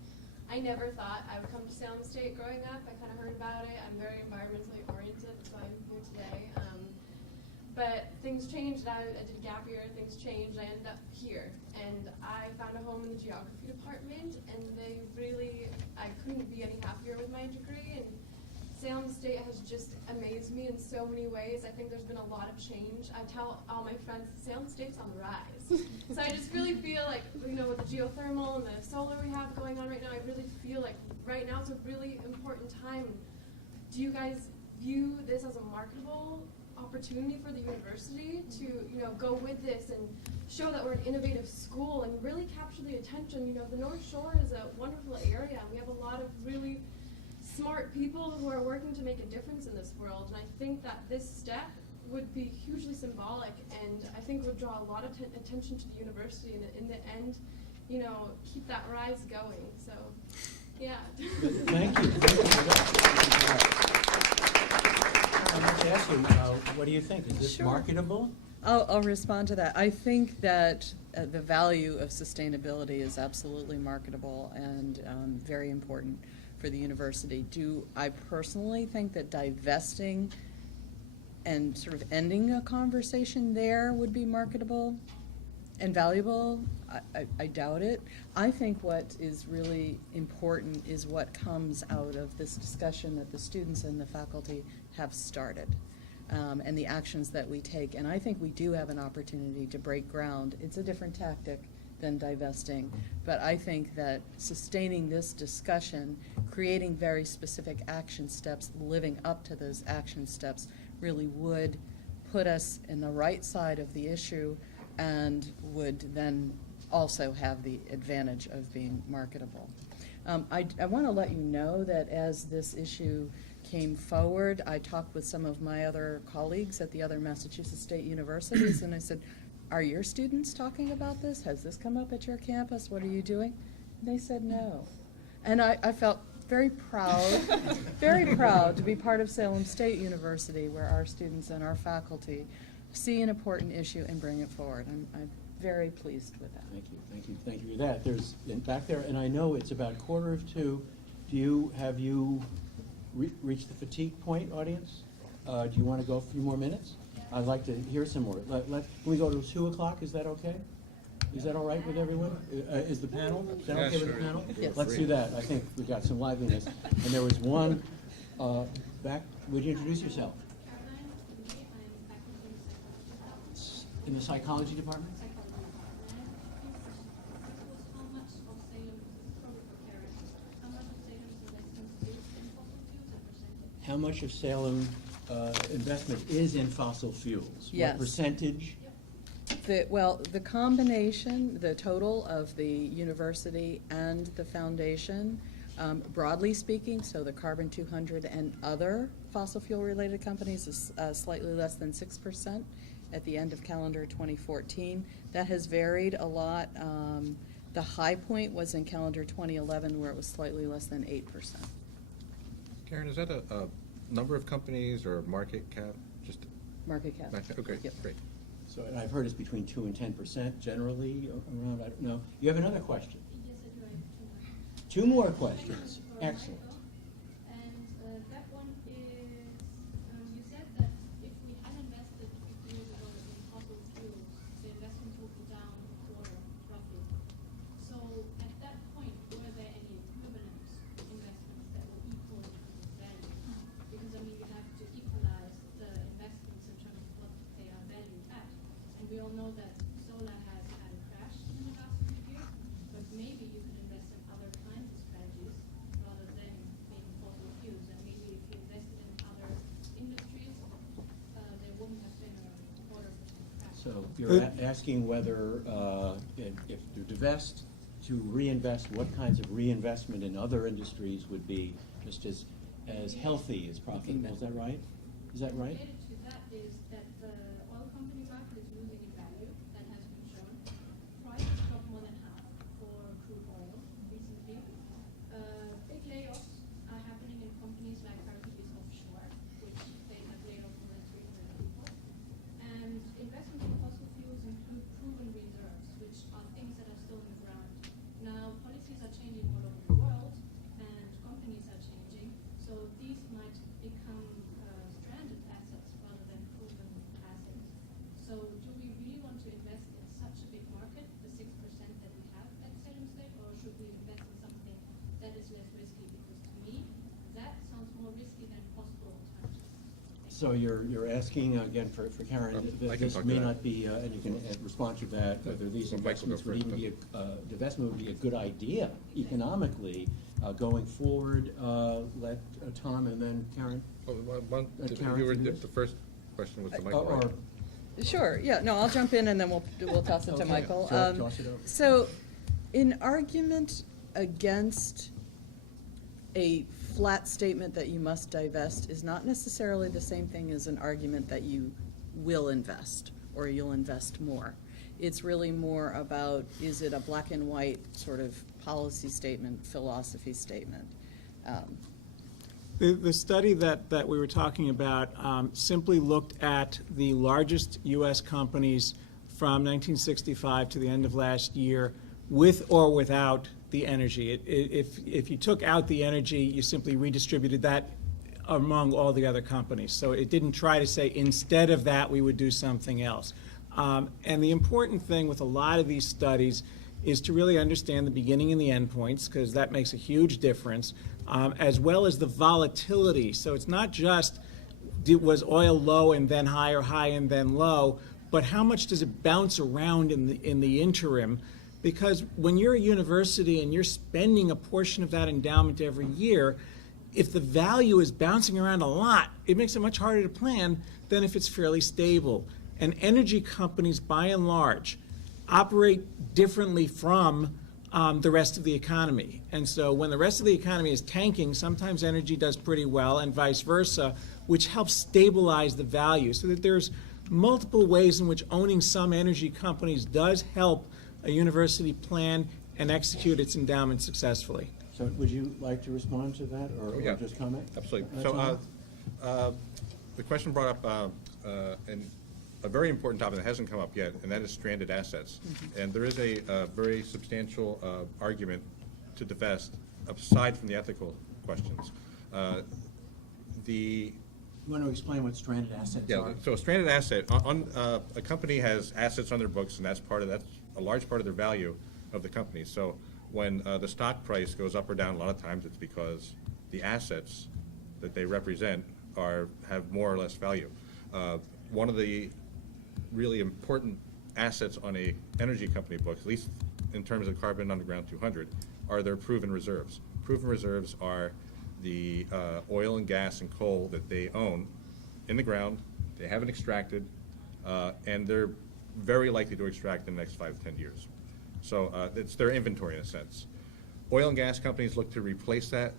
I never thought I would come to Salem State growing up. I kind of heard about it. I'm very environmentally oriented, so I'm here today. But things changed. I did a gap year, things changed. I ended up here, and I found a home in the geography department, and I couldn't be any happier with my degree, and Salem State has just amazed me in so many ways. I think there's been a lot of change. I tell all my friends, Salem State's on the rise. So I just really feel like, with the geothermal and the solar we have going on right now, I really feel like right now it's a really important time. Do you guys view this as a marketable opportunity for the university to, go with this and show that we're an innovative school and really capture the attention? The North Shore is a wonderful area. We have a lot of really smart people who are working to make a difference in this world, and I think that this step would be hugely symbolic, and I think would draw a lot of attention to the university, and in the end, keep that rise going. So, yeah. Thank you. I want to ask you, what do you think? Is this Sure. marketable? I'll respond to that. I think that the value of sustainability is absolutely marketable and very important for the university. Do I personally think that divesting and sort of ending a conversation there would be marketable and valuable? I doubt it. I think what is really important is what comes out of this discussion that the students and the faculty have started, and the actions that we take. And I think we do have an opportunity to break ground. It's a different tactic than divesting, but I think that sustaining this discussion, creating very specific action steps, living up to those action steps, really would put us in the right side of the issue and would then also have the advantage of being marketable. I want to let you know that as this issue came forward, I talked with some of my other colleagues at the other Massachusetts State universities, and I said, are your students talking about this? Has this come up at your campus? What are you doing? And they said no. And I felt very proud, very proud to be part of Salem State University, where our students and our faculty see an important issue and bring it forward. I'm very pleased with that. Thank you, thank you, thank you for that. There's, back there, and I know it's about 1:45. Have you reached the fatigue point, audience? Do you want to go a few more minutes? I'd like to hear some more. Can we go to 2 o'clock? Is that okay? Is that all right with everyone? Is the panel? Is that okay with the panel? Yes. Let's do that. I think we got some liveliness. And there was one back. Would you introduce yourself? In the psychology department? How much of Salem investment is in fossil fuels? Yes. What percentage? The combination, the total of the university and the foundation, broadly speaking, so the Carbon 200 and other fossil fuel-related companies is slightly less than 6% at the end of calendar 2014. That has varied a lot. The high point was in calendar 2011, where it was slightly less than 8%. Karen, is that a number of companies or market cap? Just Market cap. okay, Yep. great. So, and I've heard it's between 2 and 10% generally around, I don't know. You have another question? Yes, I do. I have 2 more questions. Excellent. And that one is, you said that if we had invested 50 years ago in fossil fuels, the investment would be down a quarter, roughly. So at that point, were there any equivalent investments that were equal in terms of value? Because, you have to equalize the investments in terms of what they are valued at. And we all know that solar has had a crash in the last few years, but maybe you could invest in other kinds of strategies rather than being fossil fuels. And maybe if you invested in other industries, there wouldn't have been a 1/4% crash. So you're asking whether if to divest, to reinvest, what kinds of reinvestment in other industries would be just as healthy as profitable. Is that right? Is that right? Related to that is that the oil So you're asking, again, for Karen, I that can this talk to may that. not be, and you can respond to that, whether these Well, Mike will go investments would first, even be, divestment would be a good idea economically going forward. Let Tom and then Karen. Karen, You were, can you the first question was the Or- Michael, or- right? Sure, yeah, no, I'll jump in and then we'll toss it to Okay, Michael. toss it over. So, an argument against a flat statement that you must divest is not necessarily the same thing as an argument that you will invest or you'll invest more. It's really more about, is it a black and white sort of policy statement, philosophy statement? The study that we were talking about simply looked at the largest U.S. companies from 1965 to the end of last year, with or without the energy. If you took out the energy, you simply redistributed that among all the other companies. So it didn't try to say, instead of that, we would do something else. And the important thing with a lot of these studies is to really understand the beginning and the end points, because that makes a huge difference, as well as the volatility. So it's not just, was oil low and then high, or high and then low, but how much does it bounce around in the interim? Because when you're a university and you're spending a portion of that endowment every year, if the value is bouncing around a lot, it makes it much harder to plan than if it's fairly stable. And energy companies, by and large, operate differently from the rest of the economy. And so when the rest of the economy is tanking, sometimes energy does pretty well, and vice versa, which helps stabilize the value. So that there's multiple ways in which owning some energy companies does help a university plan and execute its endowment successfully. So would you like to respond to that, or Yeah. just comment? Absolutely. Tom? So, the question brought up a very important topic that hasn't come up yet, and that is stranded assets. And there is a very substantial argument to divest, aside from the ethical questions. You want to explain what stranded assets Yeah, are? so a stranded asset, a company has assets on their books, and that's a large part of their value of the company. So when the stock price goes up or down, a lot of times it's because the assets that they represent have more or less value. One of the really important assets on a energy company book, at least in terms of Carbon Underground 200, are their proven reserves. Proven reserves are the oil and gas and coal that they own in the ground, they haven't extracted, and they're very likely to extract in the next 5 to 10 years. So it's their inventory in a sense. Oil and gas companies look to replace that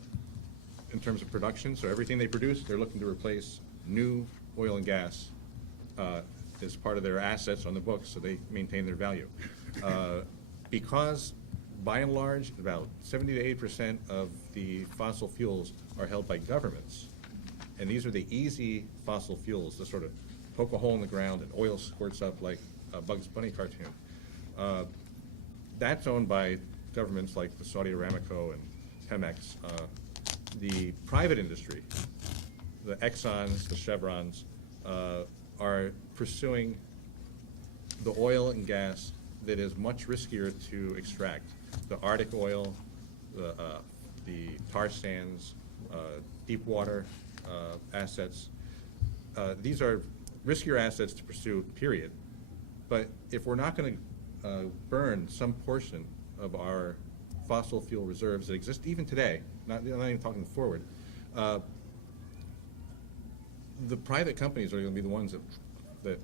in terms of production, so everything they produce, they're looking to replace new oil and gas as part of their assets on the books, so they maintain their value. Because by and large, about 70 to 80% of the fossil fuels are held by governments, and these are the easy fossil fuels, the sort of poke a hole in the ground and oil squirts up like a Bugs Bunny cartoon. That's owned by governments like the Saudi Aramco and Pemex. The private industry, the Exxons, the Chevrons, are pursuing the oil and gas that is much riskier to extract. The Arctic oil, the tar sands, deep water assets. These are riskier assets to pursue, period. But if we're not going to burn some portion of our fossil fuel reserves that exist even today, not even talking forward, the private companies are going to be the ones that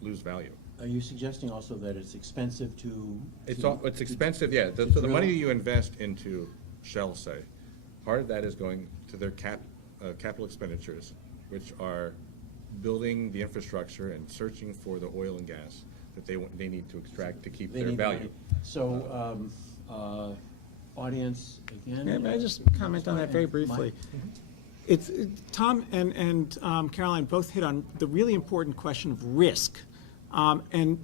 lose value. Are you suggesting also that it's expensive to? It's expensive, yeah. So the money you invest into Shell, say, part of that is going to their capital expenditures, which are building the infrastructure and searching for the oil and gas that they need to extract to keep their value. So, audience, again? May I just comment on that very briefly? Tom and Caroline both hit on the really important question of risk. And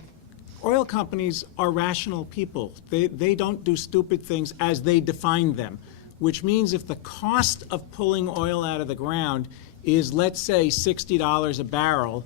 oil companies are rational people. They don't do stupid things as they define them, which means if the cost of pulling oil out of the ground is, let's say, $60 a barrel,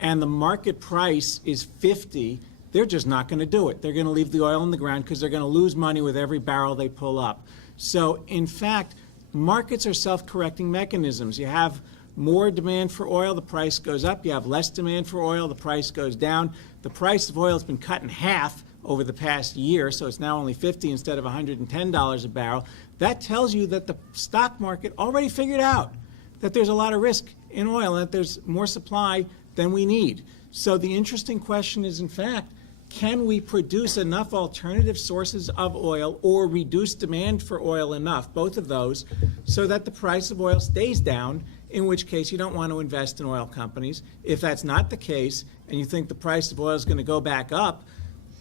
and the market price is $50, they're just not going to do it. They're going to leave the oil in the ground because they're going to lose money with every barrel they pull up. So, in fact, markets are self-correcting mechanisms. You have more demand for oil, the price goes up. You have less demand for oil, the price goes down. The price of oil has been cut in half over the past year, so it's now only $50 instead of $110 a barrel. That tells you that the stock market already figured out that there's a lot of risk in oil and that there's more supply than we need. So the interesting question is, in fact, can we produce enough alternative sources of oil or reduce demand for oil enough, both of those, so that the price of oil stays down, in which case you don't want to invest in oil companies. If that's not the case and you think the price of oil is going to go back up,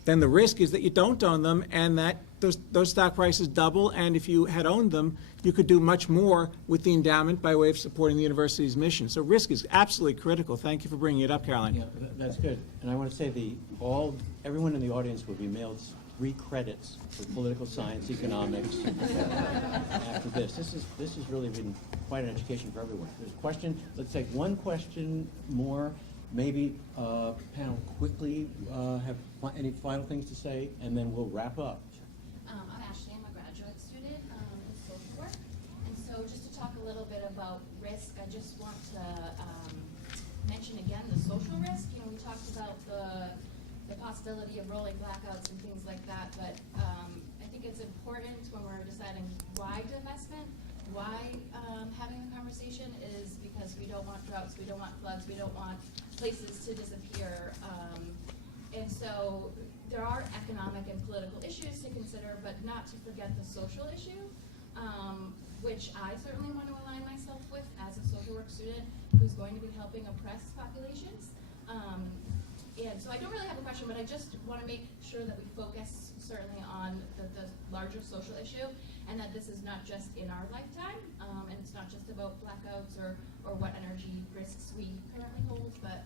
then the risk is that you don't own them and that those stock prices double, and if you had owned them, you could do much more with the endowment by way of supporting the university's mission. So risk is absolutely critical. Thank you for bringing it up, Caroline. Yeah, that's good. And I want to say everyone in the audience will be mailed 3 credits for political science, economics after this. This has really been quite an education for everyone. There's a question. Let's take one question more. Maybe panel quickly have any final things to say, and then we'll wrap up. I'm Ashley. I'm a graduate student in social work. And so just to talk a little bit about risk, I just want to mention again the social risk. You know, we talked about the possibility of rolling blackouts and things like that, but I think it's important when we're deciding why divestment, why having a conversation is because we don't want droughts, we don't want floods, we don't want places to disappear. And so there are economic and political issues to consider, but not to forget the social issue, which I certainly want to align myself with as a social work student who's going to be helping oppressed populations. And so I don't really have a question, but I just want to make sure that we focus certainly on the larger social issue, and that this is not just in our lifetime, and it's not just about blackouts or what energy risks we currently hold, but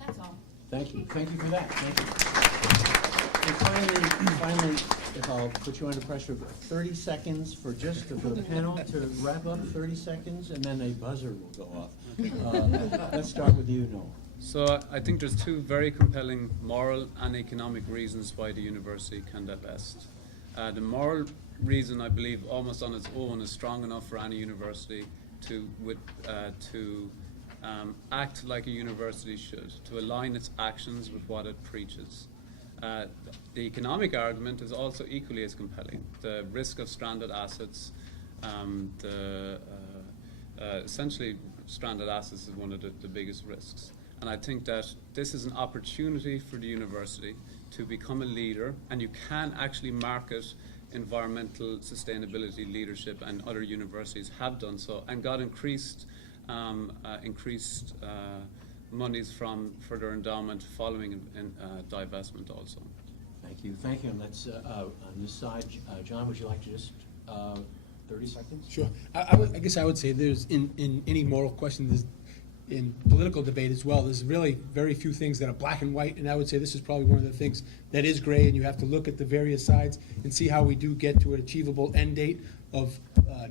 that's all. Thank you. Thank you for that. Thank you. And finally, if I'll put you under pressure, 30 seconds for the panel to wrap up, 30 seconds, and then a buzzer will go off. Let's start with you, Noel. So I think there's 2 very compelling moral and economic reasons why the university can divest. The moral reason, I believe, almost on its own is strong enough for any university to act like a university should, to align its actions with what it preaches. The economic argument is also equally as compelling. The risk of stranded assets, essentially stranded assets is one of the biggest risks. And I think that this is an opportunity for the university to become a leader, and you can actually market environmental sustainability leadership, and other universities have done so and got increased monies for their endowment following divestment also. Thank you. Thank you. And let's, on this side, John, would you like to just 30 seconds? Sure. I guess I would say there's, in any moral question, there's, in political debate as well, there's really very few things that are black and white, and I would say this is probably one of the things that is gray, and you have to look at the various sides and see how we do get to an achievable end date of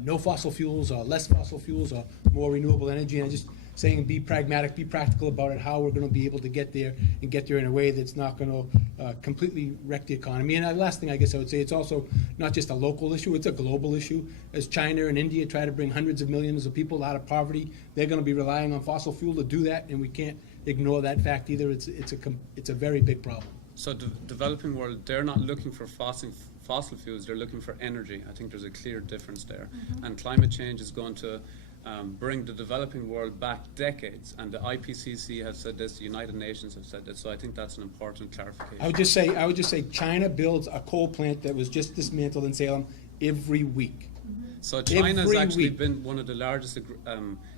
no fossil fuels or less fossil fuels or more renewable energy. And just saying, be pragmatic, be practical about it, how we're going to be able to get there and get there in a way that's not going to completely wreck the economy. And the last thing I guess I would say, it's also not just a local issue, it's a global issue. As China and India try to bring hundreds of millions of people out of poverty, they're going to be relying on fossil fuel to do that, and we can't ignore that fact either. It's a very big problem. So the developing world, they're not looking for fossil fuels, they're looking for energy. I think there's a clear difference there. Mm-hmm. And climate change is going to bring the developing world back decades, and the IPCC has said this, the United Nations have said this, so I think that's an important clarification. I would just say China builds a coal plant that was just dismantled in Salem every week. So China has actually been one of the largest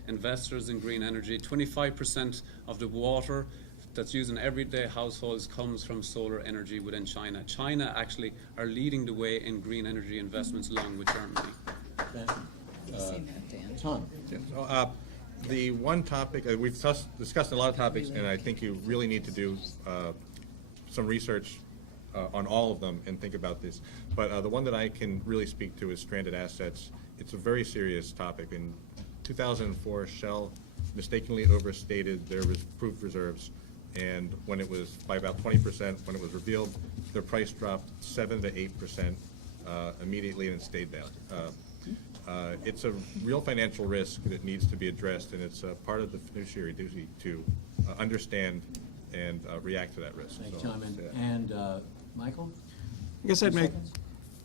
investors in green energy. 25% of the water that's used in everyday households comes from solar energy within China. China actually are leading the way in green energy investments along with Germany. Tom. Yeah, so, the one topic, we've discussed a lot of topics, and I think you really need to do some research on all of them and think about this. But the one that I can really speak to is stranded assets. It's a very serious topic. In 2004, Shell mistakenly overstated their proved reserves, and when it was by about 20%, when it was revealed, their price dropped 7 to 8% immediately, and it stayed down. It's a real financial risk that needs to be addressed, and it's part of the fiduciary duty to understand and react to that risk. Thanks, So, Tom. yeah. And Michael? I guess I'd 10 make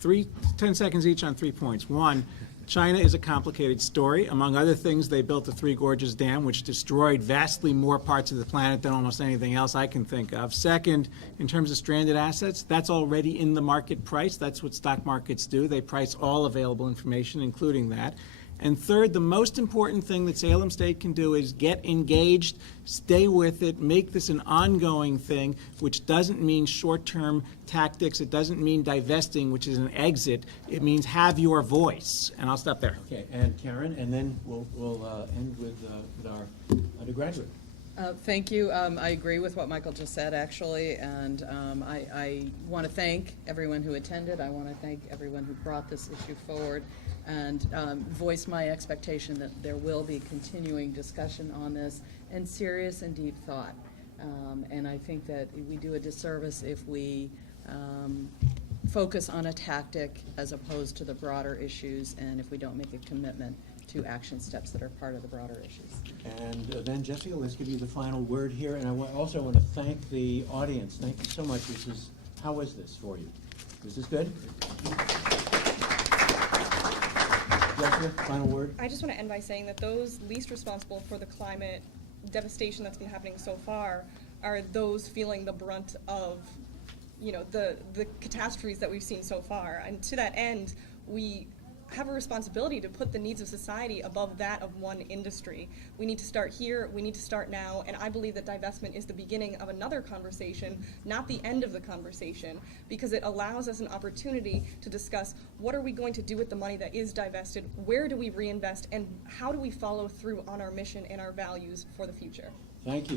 seconds? 10 seconds each on 3 points. One, China is a complicated story. Among other things, they built the Three Gorges Dam, which destroyed vastly more parts of the planet than almost anything else I can think of. Second, in terms of stranded assets, that's already in the market price. That's what stock markets do. They price all available information, including that. And third, the most important thing that Salem State can do is get engaged, stay with it, make this an ongoing thing, which doesn't mean short-term tactics. It doesn't mean divesting, which is an exit. It means have your voice. And I'll stop there. Okay, and Karen, and then we'll end with our undergraduate. Thank you. I agree with what Michael just said, actually, and I want to thank everyone who attended. I want to thank everyone who brought this issue forward, and voice my expectation that there will be continuing discussion on this and serious and deep thought. And I think that we do a disservice if we focus on a tactic as opposed to the broader issues, and if we don't make a commitment to action steps that are part of the broader issues. And then, Jessica, let's give you the final word here. And I also want to thank the audience. Thank you so much. How was this for you? Was this good? Jessica, final word? I just want to end by saying that those least responsible for the climate devastation that's been happening so far are those feeling the brunt of, the catastrophes that we've seen so far. And to that end, we have a responsibility to put the needs of society above that of one industry. We need to start here, we need to start now, and I believe that divestment is the beginning of another conversation, not the end of the conversation, because it allows us an opportunity to discuss what are we going to do with the money that is divested, where do we reinvest, and how do we follow through on our mission and our values for the future. Thank you.